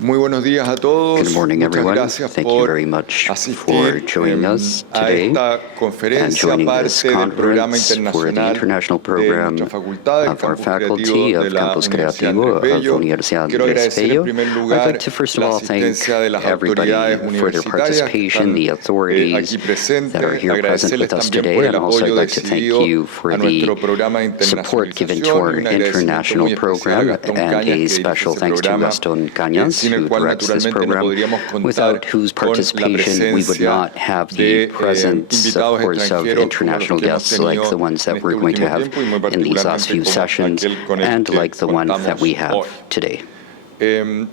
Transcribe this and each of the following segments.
Muy buenos días a todos. Good morning, Muchas everyone. gracias Thank you por very much for asistir joining us a today esta and conferencia, joining this parte del programa conference for the internacional international de program nuestra facultad, del of our Campus faculty Creativo de of la Campus Universidad Creativo of Trévelo. Universidad Quiero agradecer en Trévelo. primer I'd lugar like to first of la all thank asistencia de las everybody autoridades for their universitarias que participation, están the authorities aquí presentes, that are here present agradecerles with us también today, por el and also apoyo I'd like to thank decidido you for a nuestro the programa de support given to internacionalización our y un agradecimiento international muy especial a program, Gastón and Cañas, a que dirige special ese thanks to programa, Gastón Cañas, sin el who cual directs this naturalmente no program, podríamos contar without whose con la participation we would presencia not have the de presence, of invitados course, of extranjeros como los international que hemos guests like tenido the ones en that este we're going to último have tiempo y muy in these last particularmente few como sessions, aquel con el and que like the one that contamos we have hoy. today.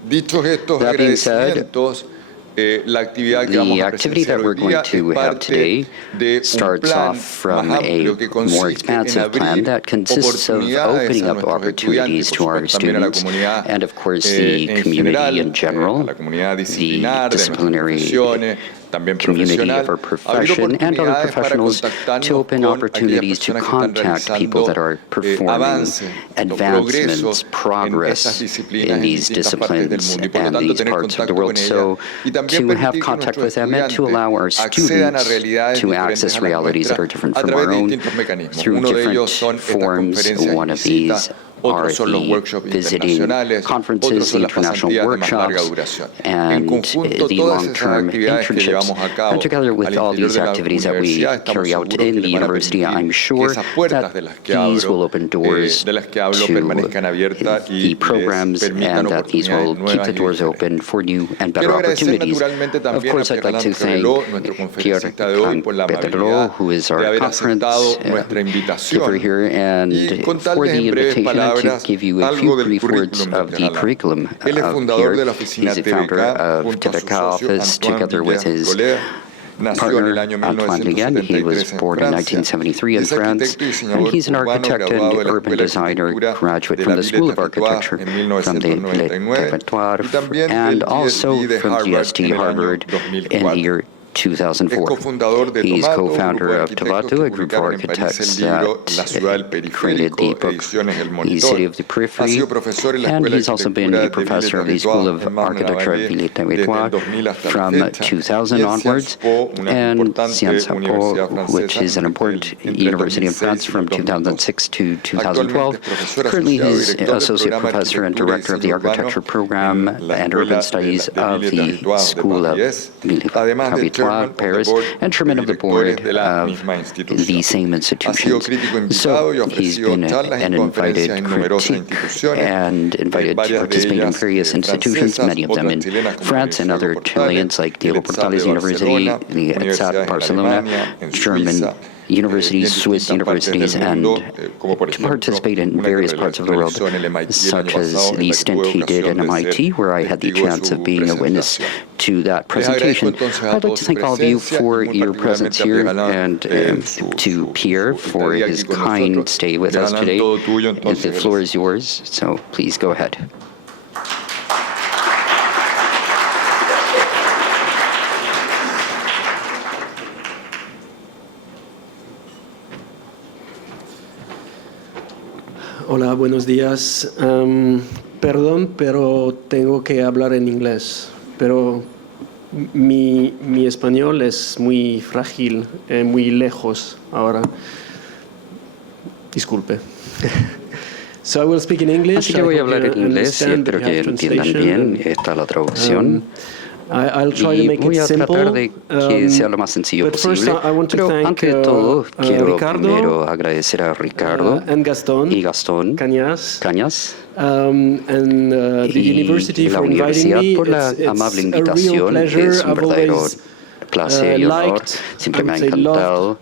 Dichos estos That being said, agradecimientos, la actividad que the vamos a activity presenciar that hoy we're going día to es have parte today de un starts plan off from más a amplio que more consiste en expansive plan abrir that consists of oportunidades opening a up nuestros opportunities estudiantes y to por our supuesto también a la students, comunidad and of course the en community general, in a general, la comunidad the disciplinar de nuestras disciplinary profesiones, también community profesional, of our abrir profession and other oportunidades para professionals to contactarnos open con aquellas opportunities to personas que están contact people that are realizando performing avances o advancements, progresos en estas progress disciplinas in en these distintas partes del disciplines mundo y por lo and tanto these tener parts of the contacto world. con ellas So y también to have permitir que contact nuestros with them and to allow our accedan a students realidades to diferentes access a las realities that are nuestras different a from través our de own distintos mecanismos. through Uno de different ellos son estas forms. conferencias y One of visitas, these otros are son los the workshops visiting internacionales, conferences, otros the son las international pasantías de más larga workshops, duración. En and conjunto, the todas esas long-term actividades que internships. llevamos a And cabo together al with all interior these de la activities that we universidad, estamos carry out seguros in que the les van a university, permitir I'm que sure esas puertas that de las que these will abro, open doors to permanezcan abiertas y the programs les permitan and that these will oportunidades keep nuevas the y doors diferentes. open for new and better Quiero agradecer opportunities. naturalmente Of también a course, I'd Pierre like to Trévelo, thank nuestro Pierre conferencista de hoy, por la Trévelo, amabilidad who is de our haber conference aceptado nuestra giver invitación here, and y for contarles the en breves invitation and to palabras give you a algo few del brief words currículum de of Pierre the Alain. curriculum Él es of fundador Pierre. de la oficina He's the founder TVK of junto a su Trévelo socio office Antoine together with his Villiers-Collet. Nació en el partner año Antoine Liguen. He was 1973 en born in Francia 1973 y in es France, arquitecto y and diseñador he's an urbano architect and graduado de la urban Escuela de designer, Arquitectura graduate de from la the Ville School of Territoire Architecture en from the Ville 1999 Territoire, y también and del also GSD de from Harvard GST en el año Harvard in the 2004. year Es 2004. cofundador de He's Tomato, un grupo co-founder de of arquitectos Tomato, que a group of publicaron en París architects el libro that La ciudad del created the periférico, book, ediciones El The Monitor. City of the Ha Periphery, sido profesor en la and Escuela de he's also been Arquitectura a de Ville professor of the School of Territoire en Architecture at Ville desde el Territoire 2000 hasta la from fecha, 2000 y en onwards, Sciences Po, una and importante Sciences Po, universidad which francesa, is an important entre el university in 2006 France y from el 2012. 2006 to 2012. Actualmente es profesor Currently, asociado y he's director del associate programa professor and Arquitectura y director of the Diseño Urbano architecture program en la and urban Escuela studies de of Ville the Territoire de School of Paris, Ville además de Territoire, chairman of the Paris, board and chairman de of the directores board de la of misma the institución. same Ha sido institutions. crítico invitado So y ha he's ofrecido been charlas y an invited conferencias en numerosas critique instituciones, and invited to varias de participate in ellas various institutions, francesas, many of them otras in chilenas como la France and Universidad other Diego Portales, Chileans like el Diego ETSAT de Portales University, Barcelona, the ETSAT universidades en Barcelona, Alemania, en German Suiza, universities, y en Swiss distintas partes universities, del and mundo, como por to ejemplo participate in una que various parts of the world, realizó en el MIT el año such as pasado, en the la que stint tuve he did ocasión in de MIT, ser where I had the testigo de chance su of being a witness presentación. to that Les agradezco presentation. entonces a I'd like todos to su thank all of you presencia y for muy your presence particularmente a here Pierre Alain, and su to Pierre for estadía his aquí con kind nosotros. stay with Pierre us Alain, today. todo tuyo, The entonces, floor gracias. is yours, so please go ahead. Hola, buenos días. Perdón, pero tengo que hablar en inglés. Pero mi español es muy frágil, muy lejos ahora. Disculpe. So I will speak in English. Así que voy a hablar en inglés y espero que entiendan bien. Está la traducción. I'll try to Y make voy it a simple. tratar de que sea lo más sencillo But first, posible. I want to Pero thank antes de todo, quiero Ricardo, primero agradecer a Ricardo and Gastón y Gastón Cañas, and the university la for inviting universidad me. por la It's amable a real invitación. pleasure. Es un I've verdadero always placer y honor. liked, Siempre me ha I would say, loved encantado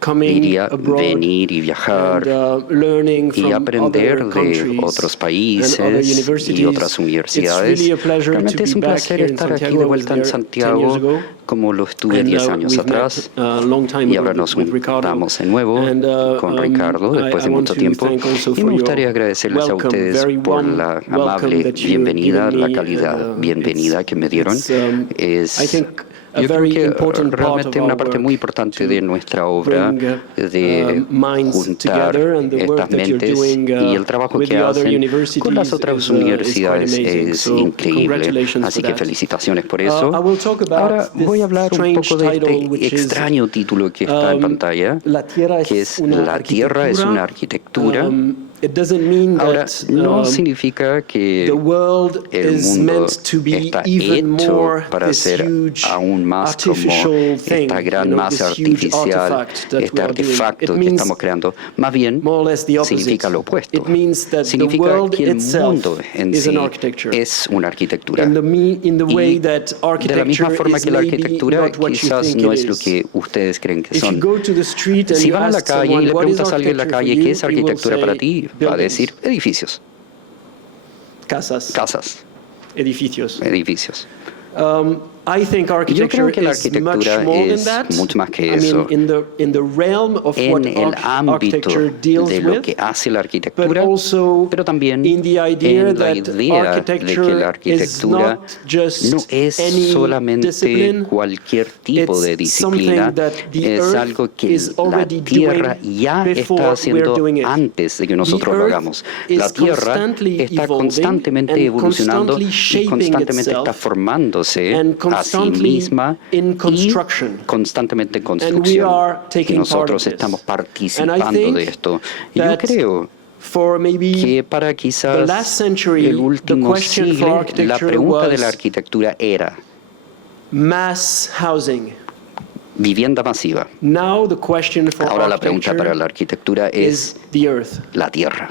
coming abroad venir y viajar and learning y from aprender other de countries otros and países other y universities. otras universidades. It's really a pleasure Realmente to es be un back placer here in estar aquí Santiago. de I was vuelta en there 10 years Santiago, ago. como lo estuve 10 años We've atrás, met a long time y ago ahora nos with Ricardo. juntamos de nuevo And, con Ricardo después de I want mucho to tiempo. thank also Y for me your gustaría agradecerles a welcome, ustedes very por warm la welcome amable that you've bienvenida, given la me. calidad bienvenida que me dieron. I think Yo creo que realmente una parte muy importante de nuestra obra de juntar estas mentes y el trabajo que hacen con las otras universidades es increíble. Así que felicitaciones por eso. Ahora voy a hablar un poco de este extraño título que está en pantalla, que es La Tierra es una arquitectura. Ahora, no significa que el mundo está hecho para ser aún más como esta gran masa artificial, este artefacto que estamos creando. Más bien, significa lo opuesto. Significa que el mundo en sí es una arquitectura. Y de la misma forma que la arquitectura quizás no es lo que ustedes creen que son. Si van a la calle y le preguntas a alguien en la calle qué es arquitectura para ti, va a decir edificios. Casas. Edificios. Yo creo que la arquitectura es mucho más que eso. En el ámbito de lo que hace la arquitectura, pero también en la idea de que la arquitectura no es solamente cualquier tipo de disciplina, es algo que la Tierra ya está haciendo antes de que nosotros lo hagamos. La Tierra está constantemente evolucionando y constantemente está formándose a sí misma y constantemente en construcción. Y nosotros estamos participando de esto. Yo creo que para quizás el último siglo, la pregunta de la arquitectura era vivienda masiva. Ahora la pregunta para la arquitectura es la Tierra.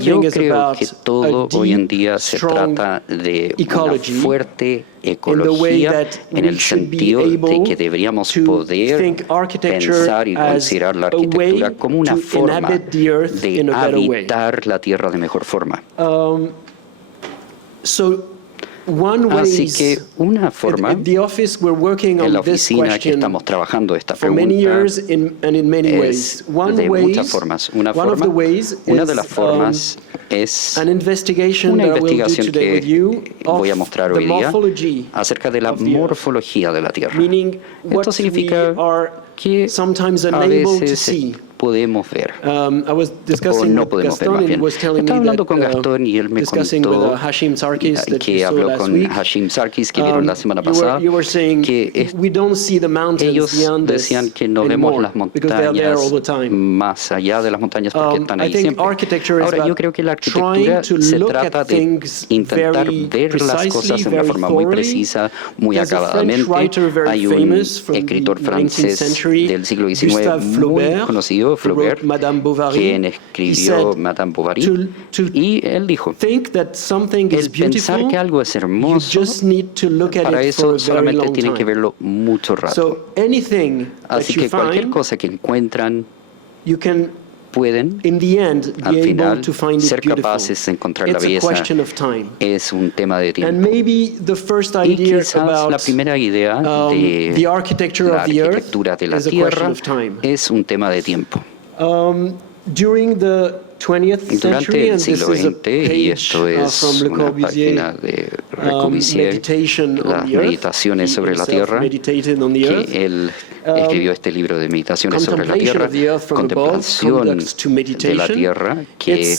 Yo creo que todo hoy en día se trata de una fuerte ecología en el sentido de que deberíamos poder pensar y considerar la arquitectura como una forma de habitar la Tierra de mejor forma. Así que una forma, en la oficina que estamos trabajando esta pregunta, es de muchas formas. Una de las formas es una investigación que voy a mostrar hoy día acerca de la morfología de la Tierra. Esto significa que a veces podemos ver o no podemos ver más bien. Estaba hablando con Gastón y él me contó que habló con Hashim Sarkis, que vieron la semana pasada, que ellos decían que no vemos las montañas más allá de las montañas porque están ahí siempre. Ahora, yo creo que la arquitectura se trata de intentar ver las cosas de una forma muy precisa, muy acabadamente. Hay un escritor francés del siglo XIX muy conocido, Flaubert, quien escribió Madame Bovary, y él dijo, el pensar que algo es hermoso, para eso solamente tienen que verlo mucho rato. Así que cualquier cosa que encuentran, pueden, al final, ser capaces de encontrar la belleza. Es un tema de tiempo. Y quizás la primera idea de la arquitectura de la Tierra es un tema de tiempo. Durante el siglo XX, y esto es una página de Le Corbusier, las meditaciones sobre la Tierra, que él escribió este libro de meditaciones sobre la Tierra, contemplación de la Tierra, que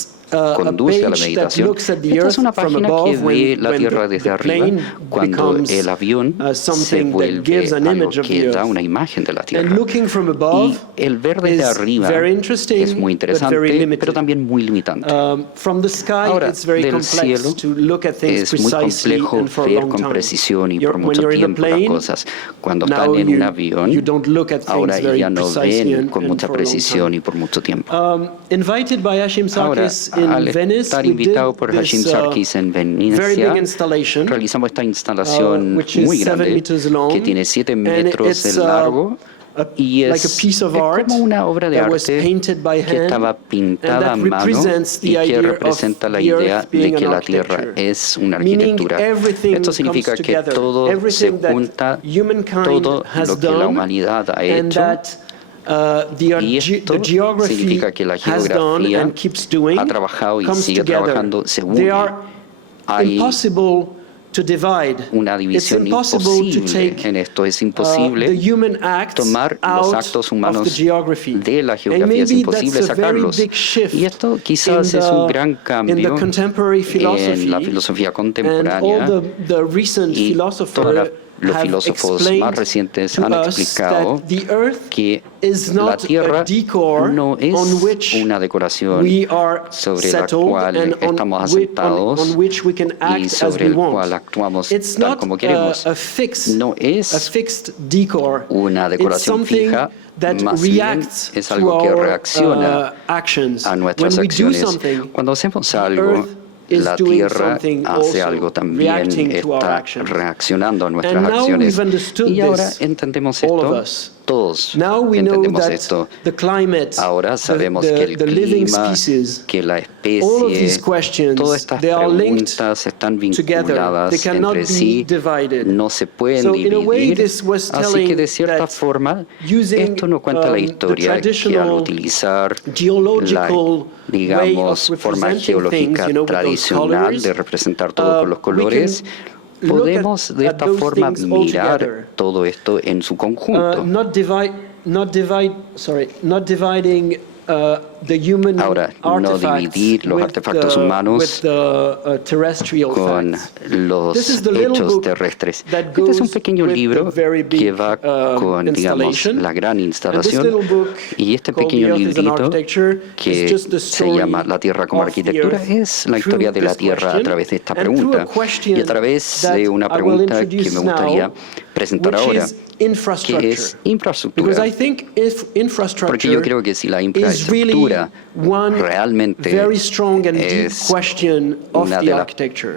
conduce a la meditación. Esta es una página que ve la Tierra desde arriba cuando el avión se vuelve algo que da una imagen de la Tierra. Y el ver desde arriba es muy interesante, pero también muy limitante. Ahora, del cielo es muy complejo ver con precisión y por mucho tiempo las cosas. Cuando están en un avión, ahora ya no ven con mucha precisión y por mucho tiempo. Ahora, al estar invitado por Hashim Sarkis en Venecia, realizamos esta instalación muy grande que tiene 7 metros de largo y es como una obra de arte que estaba pintada a mano y que representa la idea de que la Tierra es una arquitectura. Esto significa que todo se junta, todo lo que la humanidad ha hecho. Y esto significa que la geografía ha trabajado y sigue trabajando, se une. Hay una división imposible en esto. Es imposible tomar los actos humanos de la geografía, es imposible sacarlos. Y esto quizás es un gran cambio en la filosofía contemporánea, y todos los filósofos más recientes han explicado que la Tierra no es una decoración sobre la cual estamos asentados y sobre el cual actuamos tal como queremos. No es una decoración fija, más bien es algo que reacciona a nuestras acciones. Cuando hacemos algo, la Tierra hace algo también, está reaccionando a nuestras acciones. Y ahora entendemos esto, todos entendemos esto. Ahora sabemos que el clima, que la especie, todas estas preguntas están vinculadas entre sí, no se pueden dividir. Así que de cierta forma, esto nos cuenta la historia que al utilizar la, digamos, forma geológica tradicional de representar todo con los colores, podemos de esta forma mirar todo esto en su conjunto. Ahora, no dividir los artefactos humanos con los hechos terrestres. Este es un pequeño libro que va con, digamos, la gran instalación, y este pequeño librito que se llama La Tierra como Arquitectura es la historia de la Tierra a través de esta pregunta, y a través de una pregunta que me gustaría presentar ahora, que es infraestructura. Porque yo creo que si la infraestructura realmente es una de las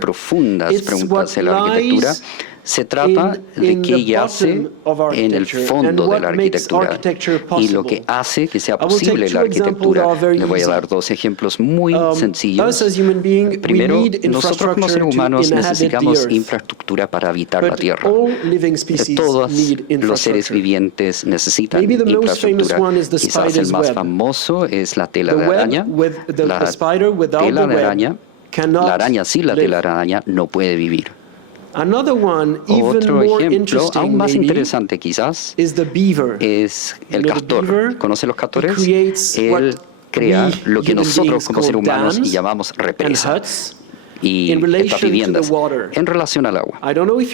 profundas preguntas de la arquitectura, se trata de qué yace en el fondo de la arquitectura y lo que hace que sea posible la arquitectura. Le voy a dar dos ejemplos muy sencillos. Primero, nosotros como seres humanos necesitamos infraestructura para habitar la Tierra. Todos los seres vivientes necesitan infraestructura. Quizás el más famoso es la tela de araña. La tela de araña, la araña sin la tela de araña no puede vivir. Otro ejemplo, aún más interesante quizás, es el castor. ¿Conocen los castores? Él crea lo que nosotros como seres humanos llamamos represas y estas viviendas en relación al agua.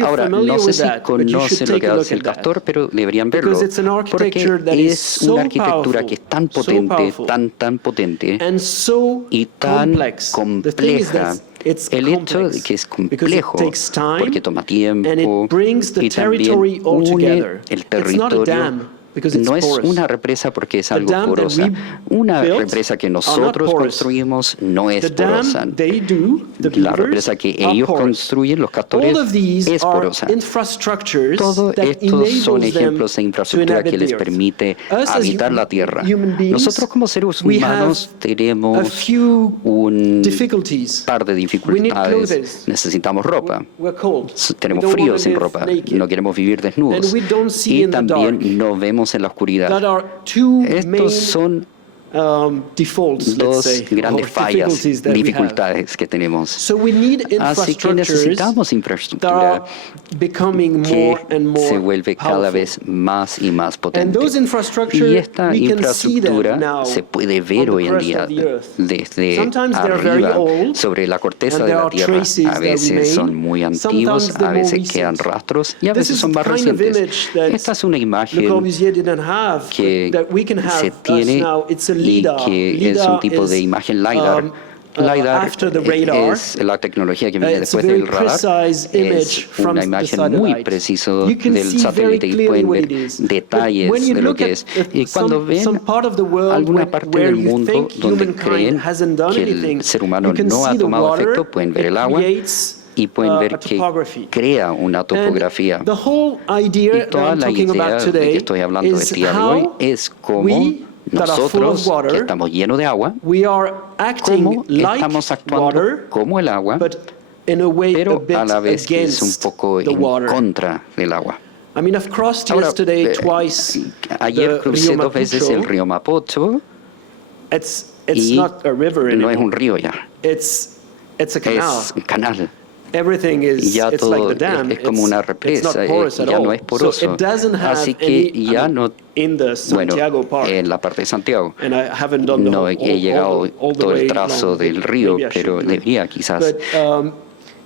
Ahora, no sé si conocen lo que hace el castor, pero deberían verlo, porque es una arquitectura que es tan potente, tan potente y tan compleja. El hecho de que es complejo, porque toma tiempo y también une el territorio. No es una represa porque es algo porosa. Una represa que nosotros construimos no es porosa. La represa que ellos construyen, los castores, es porosa. Todo estos son ejemplos de infraestructura que les permite habitar la Tierra. Nosotros como seres humanos tenemos un par de dificultades. Necesitamos ropa. Tenemos frío sin ropa. No queremos vivir desnudos. Y también no vemos en la oscuridad. Estos son dos grandes fallas, dificultades que tenemos. Así que necesitamos infraestructura que se vuelve cada vez más y más potente. Y esta infraestructura se puede ver hoy en día desde arriba, sobre la corteza de la Tierra. A veces son muy antiguos, a veces quedan rastros y a veces son más recientes. Esta es una imagen que se tiene y que es un tipo de imagen LiDAR. LiDAR es la tecnología que viene después del radar. Es una imagen muy precisa del satélite y pueden ver detalles de lo que es. Y cuando ven alguna parte del mundo donde creen que el ser humano no ha tomado efecto, pueden ver el agua y pueden ver que crea una topografía. Y toda la idea de que estoy hablando del día de hoy es cómo nosotros, que estamos llenos de agua, cómo estamos actuando como el agua, pero a la vez que es un poco en contra del agua. Ahora, ayer crucé 2 veces el río Mapocho y no es un río ya, es un canal. everything is ya it's todo like the dam. es como una It's represa, not porous at ya all. no es poroso. So it doesn't have Así que any, ya no, in the Santiago part. en la parte de Santiago, And I haven't done the no whole, he llegado all the todo el way trazo along. del río, Maybe I should pero do. debería quizás. But,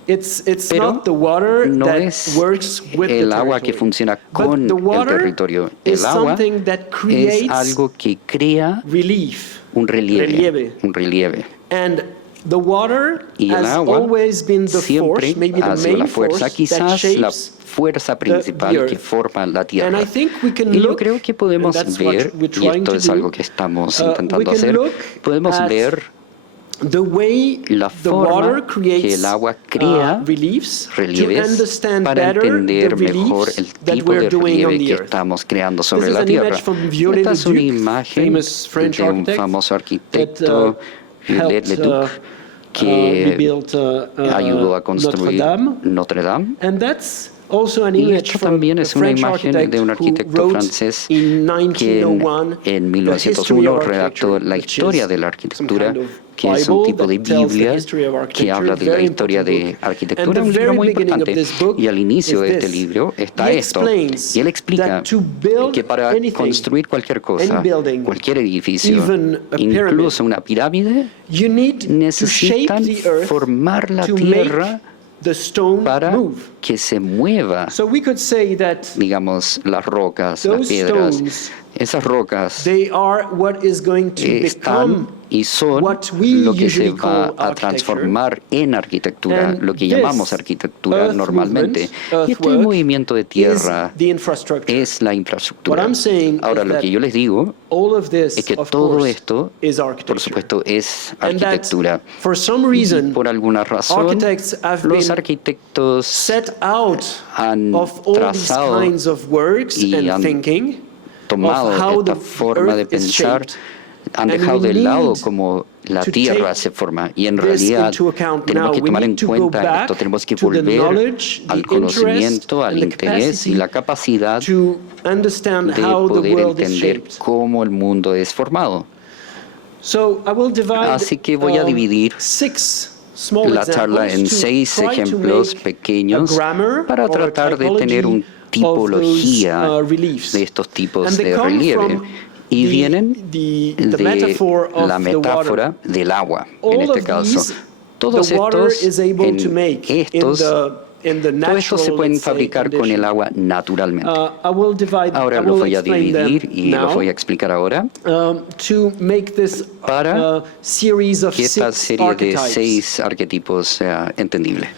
it's Pero not the water no that es works with the el agua que territory. funciona But con the el water territorio. is El agua something that es creates algo que crea relief. un relieve. Relieve. Un relieve. And the water Y el has agua always been the siempre force, maybe the ha sido main la fuerza, force that quizás la shapes fuerza principal earth. que forma la And Tierra. I think we can Y yo look, creo que podemos and that's what ver, we're y trying esto to es do, algo que estamos we intentando can hacer, look podemos at ver the way la the water forma que creates el agua crea reliefs to relieves understand para better the entender mejor reliefs el that tipo we're de doing on relieve the que earth. estamos creando sobre This is la an Tierra. image from Viollet Esta es una Leduc, imagen famous French de un architect famoso that, arquitecto, Viollet helped, Leduc, que rebuilt, ayudó a construir Notre Dame. And that's also an Y image esto from también a es una French imagen architect de un who arquitecto wrote francés in que 1901 en the history 1901 of redactó architecture, la which historia is de la some arquitectura, kind of que es un Bible tipo de that tells the Biblia history of que architecture, habla de la very historia important de book. arquitectura, And the un libro very muy beginning of importante. this book Y al inicio is de este this. libro está He esto. explains Y él explica that to build que para anything, construir cualquier cosa, any building, cualquier edificio, even a incluso pyramid, una pirámide, you need to shape necesitan the earth formar la to tierra make the stone para move. que se mueva, So we could say that digamos, las rocas, las those piedras. stones, Esas rocas they are what is going to become están y son what we lo que se usually va call a architecture. transformar en arquitectura, And lo que this llamamos arquitectura earth normalmente. movement, Y este earthwork, movimiento de tierra is the infrastructure. es la What infraestructura. I'm saying Ahora, is lo that que yo les digo all of this, es que of todo course, esto, is por architecture. supuesto, es And that arquitectura. for some Y reason, por alguna razón, architects have los been arquitectos set out han of all these trazado kinds of works y and han thinking tomado of how esta the forma de earth is pensar, shaped. han And dejado we de lado need cómo la to Tierra take se forma. Y en this realidad into account tenemos now. que We tomar en need to go cuenta back esto, tenemos que to the volver knowledge, al the conocimiento, interest, al and the interés y la capacidad to understand de how the poder world is entender shaped. cómo el mundo es formado. So I will divide Así que voy a dividir six small la charla en examples to 6 try to ejemplos make pequeños a grammar para or a tratar de tener un typology of tipología those, reliefs. de estos tipos And they de come relieve. from Y the- vienen the de metaphor of la the metáfora water. del agua, All en este of caso. these, Todos the water estos, is able to make estos, in the todo natural, esto se pueden let's say, fabricar con el condition. agua naturalmente. I will divide, Ahora I los will voy a explain them dividir y los now, voy a explicar ahora to make this para series of que esta 6 serie de archetypes. 6 arquetipos sea entendible.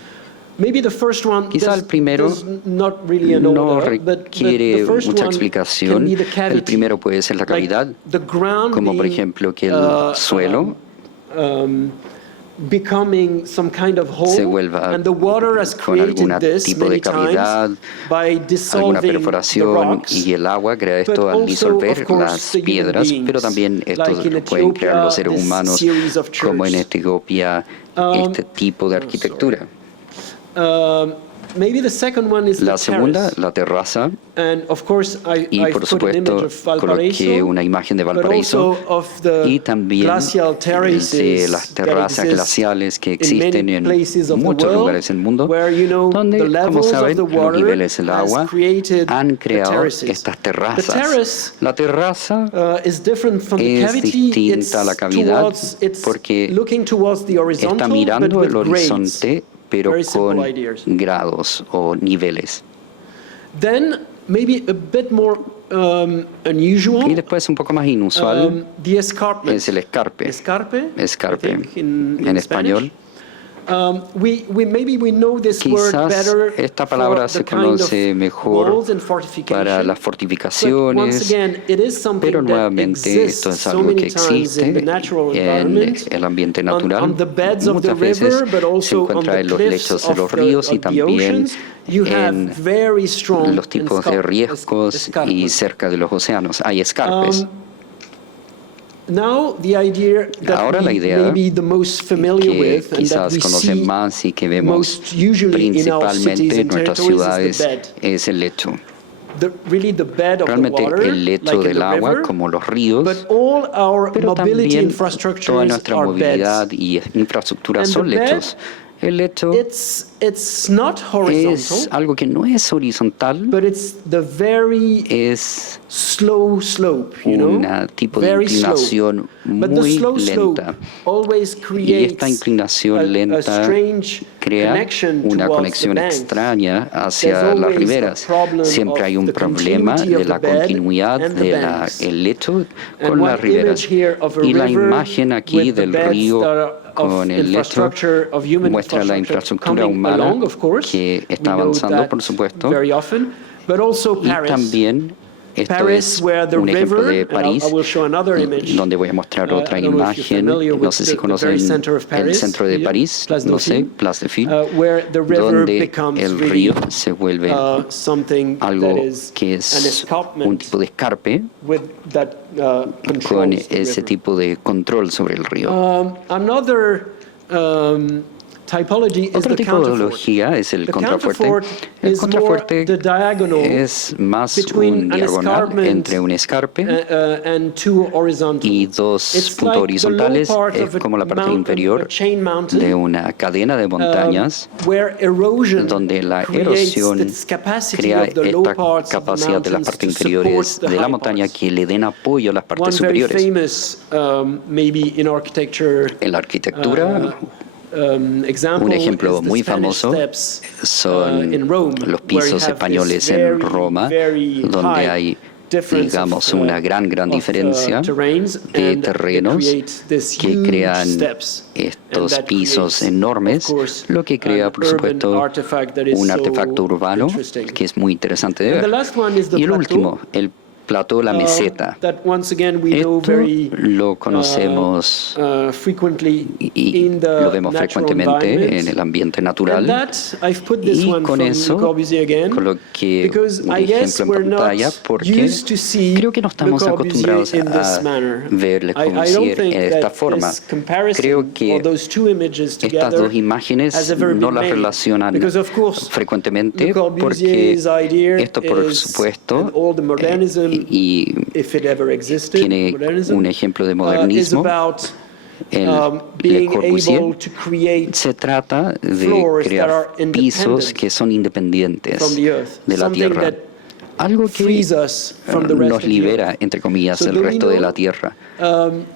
Maybe the first one Quizá el primero does not really an no order, but requiere the first mucha one explicación. can be the cavity. El primero puede ser la cavidad, Like the ground como por being, ejemplo que el suelo becoming some kind of hole, se vuelva and the water has con created algún this tipo de many cavidad, times by alguna dissolving the perforación, rocks. y el agua crea esto But al also, disolver of course, las the human piedras, beings. pero también esto Like in lo pueden crear los seres Ethiopia, this humanos, series of como en churches. Etiopía, este tipo de arquitectura. Maybe the second one is La the segunda, terrace. la terraza, And of course, y I por put an image supuesto of coloqué Valparaiso, una imagen de but Valparaíso also of the y también glacial terraces de las that terrazas exist glaciales que in existen many en places of the muchos world, lugares del mundo, where, you know, donde, the como levels saben, of the los water niveles del has agua created han the creado terraces. estas The terrazas. terrace La terraza is different from the es cavity. distinta a la cavidad It's porque looking towards the horizontal, está mirando but el with grades. horizonte, pero Very simple con ideas. grados o niveles. Then maybe a bit more unusual. Y después, un poco más inusual, The escarpment. es el escarpe. Escarpe. Escarpe, I think, in en español. Maybe we know this word Quizás better esta palabra for se the kind conoce of mejor walls and fortification. para las But once fortificaciones, again, it is something pero that nuevamente exists esto es so algo many que times existe in the natural en environment, el ambiente natural. on the beds of the Muchas veces river, but se also on encuentra the en los cliffs lechos de of los the ríos y también oceans. You have en very strong los tipos de riesgos y escarpment. cerca de los océanos hay escarpes. Now the idea that Ahora la we idea may be the most familiar que with and that quizás we conocen see más y que vemos most usually in our cities principalmente en and nuestras territories is ciudades the bed. es el lecho. Really the bed of the Realmente water, el lecho like in del the agua, river, como los ríos, but all our pero mobility también infrastructures toda nuestra are movilidad beds. y infraestructura And son the bed, lechos. El lecho It's it's not horizontal, es algo que no es horizontal, but it's the very es slow slope, un tipo de very slow. inclinación But the muy slow slope lenta. always Y esta creates inclinación a lenta strange crea connection una towards conexión the banks. extraña There's hacia las always riberas. a problem Siempre of hay un the problema continuity of de the la bed continuidad and the del banks. lecho And con one las riberas. image here of a Y la river imagen aquí with the del beds río that are of con el lecho infrastructure, of human muestra la infraestructura coming humana along, of course. que está We know avanzando, that por supuesto. very often. But also Y Paris. también esto Paris, es where the un ejemplo river, de and París, I will show another image. donde voy a mostrar otra I don't know if you're imagen. familiar No with sé si the very conocen center of el Paris, centro de París, Place no sé, Dauphine, Place Dauphine, where the river donde becomes el really, río se vuelve something algo that is que an es escarpment un tipo de escarpe with that con controls the ese river. tipo de control sobre el río. Another typology is Otra the counterfort. tipología es el The contrafuerte. counterfort El is more contrafuerte the diagonal es más between un an diagonal escarpment entre un escarpe and two horizontal. y dos It's puntos like horizontales. the low part Es of a como la parte mountain, inferior a chain mountain, de una cadena de montañas where erosion donde la creates erosión this capacity crea of the low esta parts of the capacidad de las mountains partes to inferiores support the de la high montaña parts. que le den apoyo a las partes One very superiores. famous, maybe in architecture, En la arquitectura, example un ejemplo is the muy Spanish famoso steps, son in Rome, los where you pisos have españoles this en very, Roma, very donde high hay, difference digamos, of, una gran diferencia terrains, de and they terrenos create this que huge crean steps. estos And that pisos creates, enormes, of course, lo que crea, an por urban supuesto, artifact that is un so artefacto urbano interesting. que es muy interesante de And the ver. last one is the Y el plateau, último, el plató, la meseta. that once again we know Esto very lo conocemos frequently y in the lo vemos natural frecuentemente environment. en el ambiente And natural. that, I've put this Y one con from eso Le Corbusier again, coloqué because un I guess ejemplo we're en not pantalla porque used to see creo que no estamos Le Corbusier acostumbrados in this a manner. ver Le I don't Corbusier think en esta that forma. this comparison Creo que or those two images estas together dos imágenes has ever no been las made. relacionan Because of course, frecuentemente Le porque Corbusier's idea esto, por is, supuesto, and all the modernism, y if it ever existed, tiene modernism, un ejemplo de is modernismo. about El Le being Corbusier able to create se trata de floors that crear are pisos independent que son independientes from the earth, de la something tierra. that Algo que frees us from the rest nos of the libera, earth. entre comillas, So del do we resto de know, la tierra.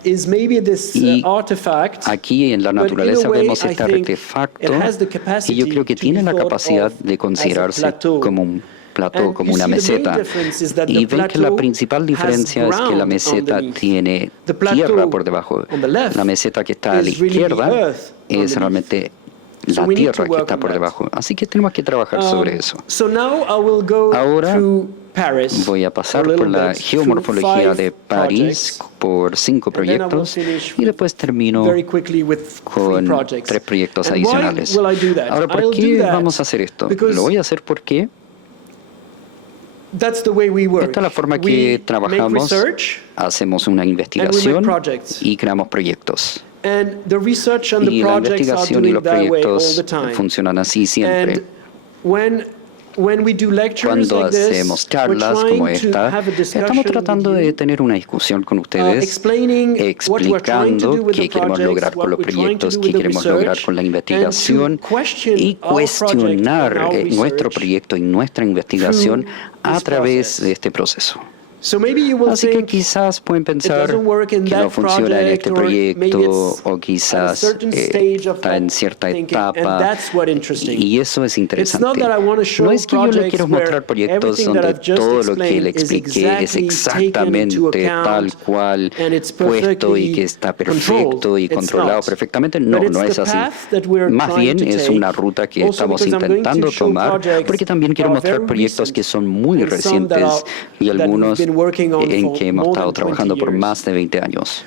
Is maybe this Y artifact, aquí en la but in a naturaleza way, vemos I este think artefacto it has the y capacity yo creo que to tiene be la thought capacidad of de as a considerarse plateau. como un plató, And como you una see, the main meseta. difference is that the Y ven que la plateau principal has diferencia es que la ground meseta underneath. tiene The plateau tierra por debajo. on the left La meseta que está a la is really the izquierda earth es underneath. realmente So la we need to tierra que work está on por that. debajo. Así que tenemos que trabajar sobre eso. So now I will go Ahora through Paris voy a a pasar little por la bit, geomorfología through de 5 París projects, por 5 and then I will proyectos finish y después termino very quickly with 3 con projects. 3 proyectos And adicionales. why will I do that? Ahora, ¿por I'll qué do that vamos a hacer esto? because Lo voy a hacer porque that's the way we work. esta es la forma We que make trabajamos, research, hacemos una and we investigación make projects. y creamos proyectos. And the research and the Y la projects are investigación y doing los that way all proyectos the time. funcionan así siempre. And when we do lectures Cuando like this, hacemos we're charlas trying como to esta, have a discussion estamos tratando with de you, tener una discusión con ustedes, explaining what we're trying to do explicando with the qué queremos projects, lograr con what los we're trying to proyectos, do qué with the queremos lograr research, con la and investigación to question y our project cuestionar and our nuestro research proyecto y nuestra investigación through a this través process. de este proceso. So maybe you will Así que think quizás pueden pensar doesn't work in que no that funciona en este project, or maybe proyecto it's o at a quizás certain stage of está en cierta thinking, and etapa that's what interesting. y eso es It's not interesante. that I want to show No es que yo le projects quiero mostrar where proyectos everything that donde I've just todo lo que le explained is expliqué es exactly taken into exactamente account tal cual and it's puesto y que está perfecto controlled. y It's controlado not. perfectamente. No, But it's no es the así. path that we're Más trying bien to es take, una ruta que also estamos because I'm going intentando to show tomar projects porque también quiero that are mostrar very proyectos recent que son muy and some that recientes y that we've algunos been working on en for que hemos more estado than 20 trabajando por years. más de 20 años.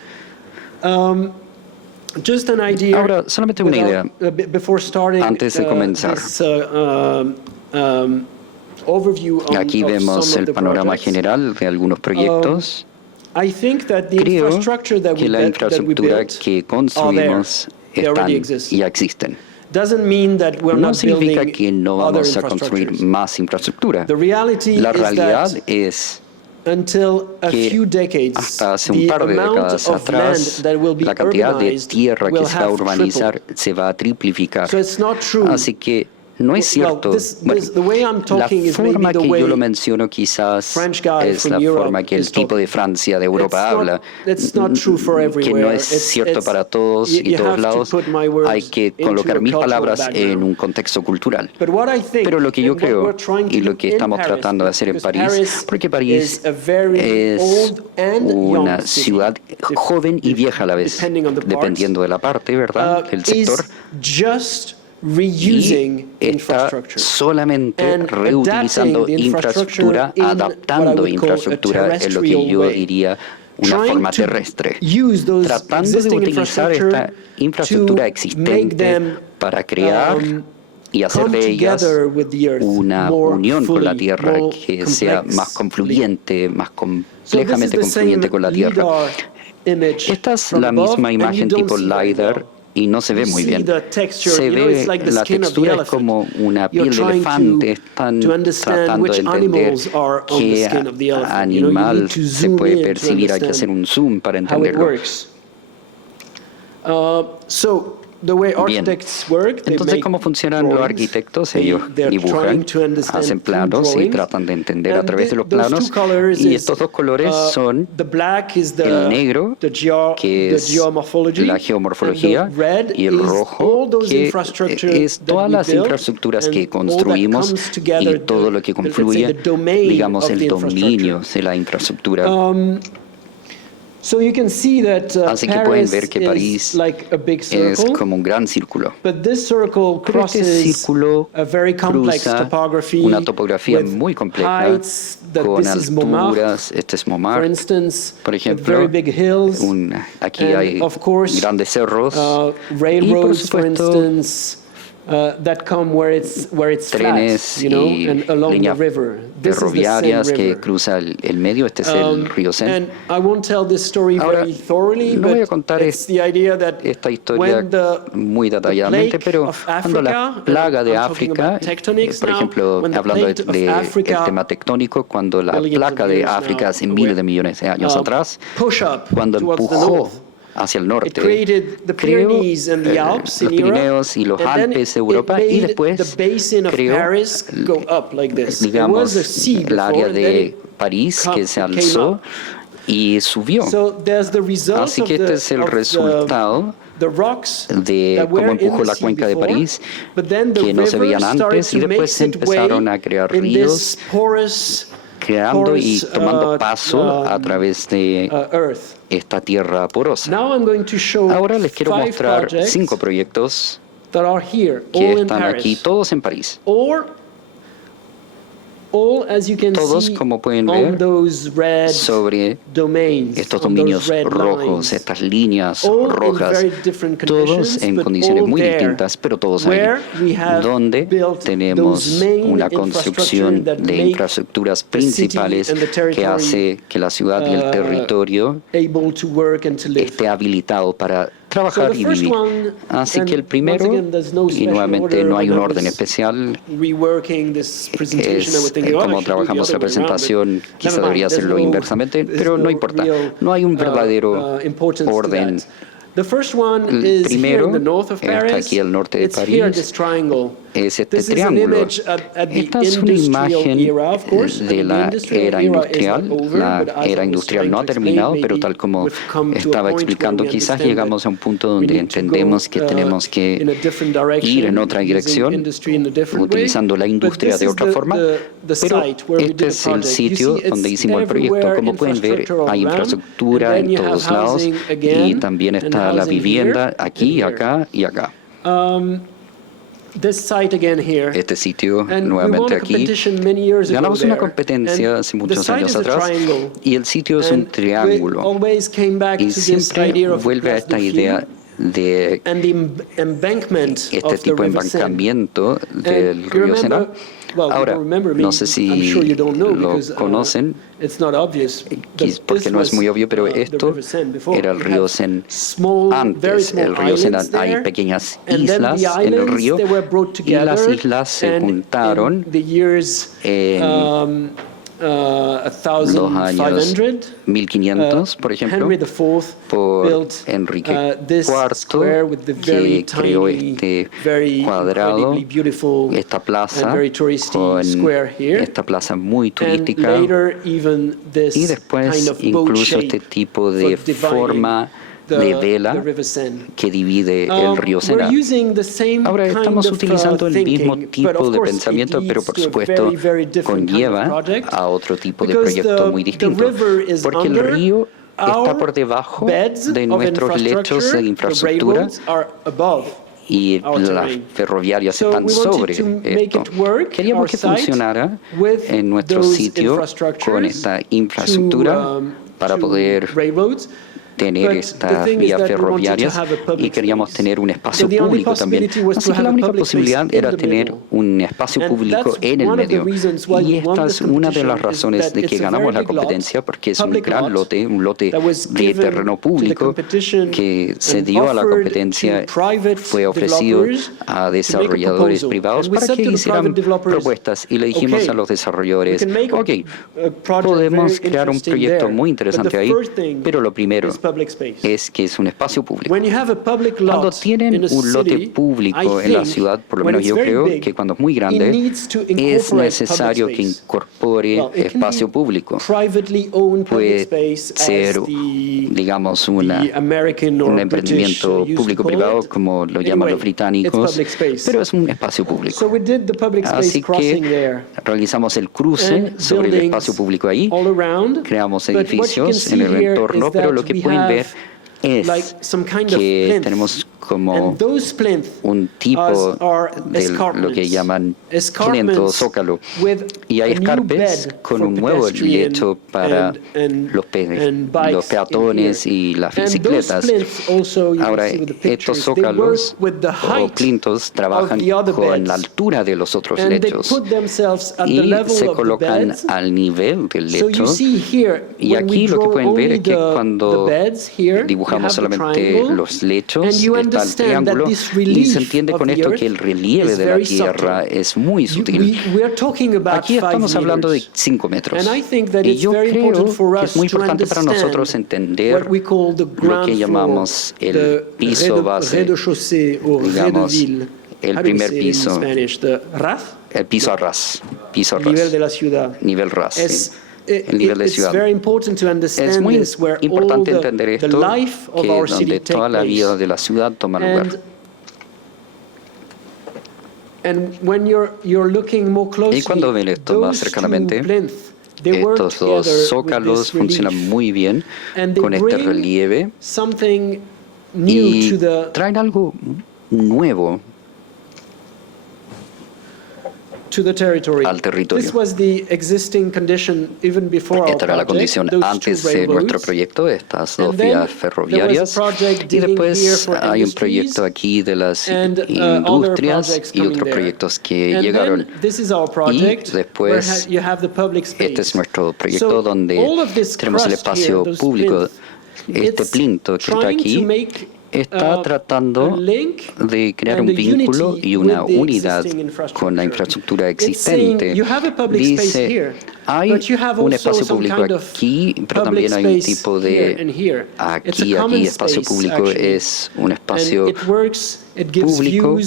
Just an idea. Ahora, solamente una idea before starting, antes de comenzar. This, overview Aquí of vemos some of el the panorama projects. general de algunos proyectos. I think that the Creo infrastructure that que we la built, infraestructura que construimos They already están, exist. ya existen. Doesn't mean that we're No not significa building que no other vamos a construir infrastructures. más infraestructura. The reality La is realidad that es until a que few decades, hasta hace un the par de amount décadas of atrás, land that will be la cantidad de urbanized tierra will que se va a have urbanizar tripled. se va a triplificar. So it's not true Así que No es cierto. Bueno, la forma que yo lo menciono quizás es la forma que el tipo de Francia, de Europa habla, que no es cierto para todos y todos lados. Hay que colocar mis palabras en un contexto cultural. Pero lo que yo creo y lo que estamos tratando de hacer en París, porque París es una ciudad joven y vieja a la vez, dependiendo de la parte, ¿verdad?, el sector. Y está solamente reutilizando infraestructura, adaptando infraestructura, es lo que yo diría una forma terrestre, tratando de utilizar esta infraestructura existente para crear y hacer de ellas una unión con la Tierra que sea más confluyente, más complejamente confluyente con la Tierra. Esta es la misma imagen tipo LiDAR y no se ve muy bien. Se ve, la textura es como una piel de elefante. Están tratando de entender qué animal se puede percibir. Hay que hacer un zoom para entenderlo. Bien. Entonces, ¿cómo funcionan los arquitectos? Ellos dibujan, hacen planos y tratan de entender a través de los planos. Y estos dos colores son el negro, que es la geomorfología, y el rojo, que es todas las infraestructuras que construimos y todo lo que confluye, digamos, el dominio de la infraestructura. Así que pueden ver que París es como un gran círculo. Pero este círculo cruza una topografía muy compleja, con alturas. Este es Montmartre, por ejemplo. Aquí hay grandes cerros. Y por supuesto, trenes y líneas ferroviarias que cruzan el medio. Este es el río Sen. Ahora, no voy a contar esta historia muy detalladamente, pero cuando la plaga de África, por ejemplo, hablando del tema tectónico, cuando la placa de África hace miles de millones de años atrás, cuando empujó hacia el norte, creó los Pirineos y los Alpes de Europa, y después creó, digamos, el área de París que se alzó y subió. Así que este es el resultado de cómo empujó la cuenca de París, que no se veían antes, y después se empezaron a crear ríos, creando y tomando paso a través de esta tierra porosa. Ahora les quiero mostrar 5 proyectos que están aquí, todos en París. Todos, como pueden ver, sobre estos dominios rojos, estas líneas rojas, todos en condiciones muy distintas, pero todos ahí, donde tenemos una construcción de infraestructuras principales que hace que la ciudad y el territorio esté habilitado para trabajar y vivir. Así que el primero, y nuevamente no hay un orden especial, es como trabajamos la presentación, quizá debería hacerlo inversamente, pero no importa, no hay un verdadero orden. El primero está aquí al norte de París, es este triángulo. Esta es una imagen de la era industrial. La era industrial no ha terminado, pero tal como estaba explicando, quizás llegamos a un punto donde entendemos que tenemos que ir en otra dirección, utilizando la industria de otra forma. Pero este es el sitio donde hicimos el proyecto. Como pueden ver, hay infraestructura en todos lados y también está la vivienda aquí, acá y acá. Este sitio, nuevamente aquí, ganamos una competencia hace muchos años atrás, y el sitio es un triángulo, y siempre vuelve a esta idea de este tipo de embancamiento del río Sena. Ahora, no sé si lo conocen, porque no es muy obvio, pero esto era el río Sen antes. El río Sen, hay pequeñas islas en el río, y las islas se juntaron en los años 1500, por ejemplo, por Enrique IV, que creó este cuadrado, esta plaza, con esta plaza muy turística, y después incluso este tipo de forma de vela que divide el río Sena. Ahora estamos utilizando el mismo tipo de pensamiento, pero por supuesto conlleva a otro tipo de proyecto muy distinto, porque el río está por debajo de nuestros lechos de infraestructura y las ferroviarias están sobre esto. Queríamos que funcionara en nuestro sitio con esta infraestructura para poder tener estas vías ferroviarias, y queríamos tener un espacio público también. Así que la única posibilidad era tener un espacio público en el medio. Y esta es una de las razones de que ganamos la competencia, porque es un gran lote, un lote de terreno público que se dio a la competencia, fue ofrecido a desarrolladores privados para que hicieran propuestas, y le dijimos a los desarrolladores, ok, podemos crear un proyecto muy interesante ahí, pero lo primero es que es un espacio público. Cuando tienen un lote público en la ciudad, por lo menos yo creo que cuando es muy grande, es necesario que incorpore espacio público. Puede ser, digamos, un emprendimiento público-privado, como lo llaman los británicos, pero es un espacio público. Así que realizamos el cruce sobre el espacio público ahí, creamos edificios en el entorno, pero lo que pueden ver es que tenemos como un tipo de lo que llaman plinto, zócalo, y hay escarpes con un nuevo lecho para los peatones y las bicicletas. Ahora, estos zócalos o plintos trabajan con la altura de los otros lechos y se colocan al nivel del lecho. Y aquí lo que pueden ver es que cuando dibujamos solamente los lechos, está el triángulo, y se entiende con esto que el relieve de la Tierra es muy sutil. Aquí estamos hablando de 5 metros. Y yo creo que es muy importante para nosotros entender lo que llamamos el piso base, digamos, el primer piso, el piso a ras, nivel de la ciudad, nivel ras. Sí. El nivel de ciudad. Es muy importante entender esto, que donde toda la vida de la ciudad toma lugar. Y cuando ven esto más cercanamente, estos dos zócalos funcionan muy bien con este relieve y traen algo nuevo al territorio. Esta era la condición antes de nuestro proyecto, estas dos vías ferroviarias, y después hay un proyecto aquí de las industrias y otros proyectos que llegaron. Y después, este es nuestro proyecto donde tenemos el espacio público. Este plinto que está aquí está tratando de crear un vínculo y una unidad con la infraestructura existente. Dice, hay un espacio público aquí, pero también hay un tipo de aquí, espacio público es un espacio público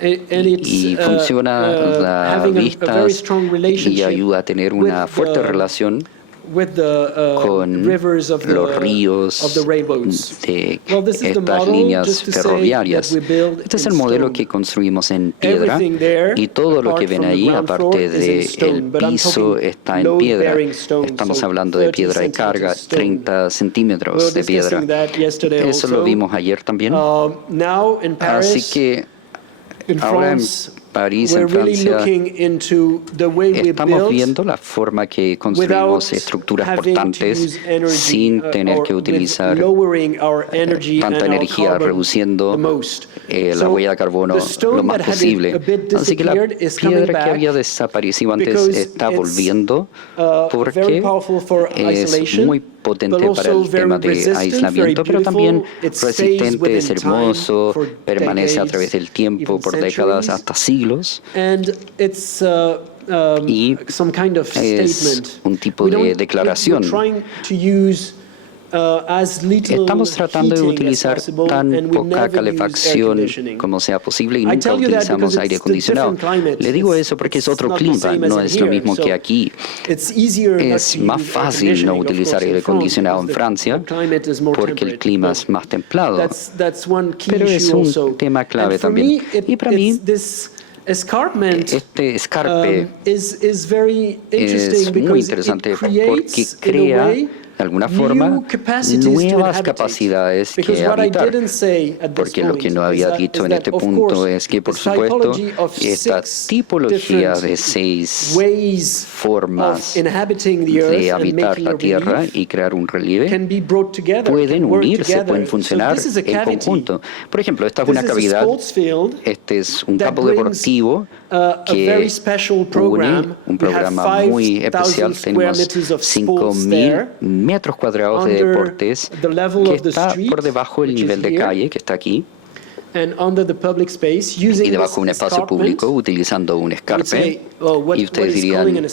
y funciona, da vistas y ayuda a tener una fuerte relación con los ríos de estas líneas ferroviarias. Este es el modelo que construimos en piedra, y todo lo que ven ahí, aparte del piso, está en piedra. Estamos hablando de piedra de carga, 30 centímetros de piedra. Eso lo vimos ayer también. Así que ahora en París, en Francia, estamos viendo la forma que construimos estructuras portantes sin tener que utilizar tanta energía, reduciendo la huella de carbono lo más posible. Así que la piedra que había desaparecido antes está volviendo, porque es muy potente para el tema de aislamiento, pero también resistente, es hermoso, permanece a través del tiempo, por décadas, hasta siglos. y some kind of es statement. un tipo de declaración. We're trying to use Estamos tratando de utilizar tan poca calefacción como sea posible y nunca utilizamos aire acondicionado. Le digo eso porque es otro clima, no es lo mismo que aquí. Es más fácil no utilizar aire acondicionado en Francia porque el clima es más templado. Pero es un tema clave también. Y para mí, este escarpe es muy interesante porque crea de alguna forma nuevas capacidades que habitar, porque lo que no había dicho en este punto es que, por supuesto, esta tipología de 6 formas de habitar la Tierra y crear un relieve pueden unirse, pueden funcionar en conjunto. Por ejemplo, esta es una cavidad, este es un campo deportivo que une un programa muy especial. Tenemos 5.000 metros cuadrados de deportes que está por debajo del nivel de calle que está aquí y debajo de un espacio público utilizando un escarpe. Y ustedes dirían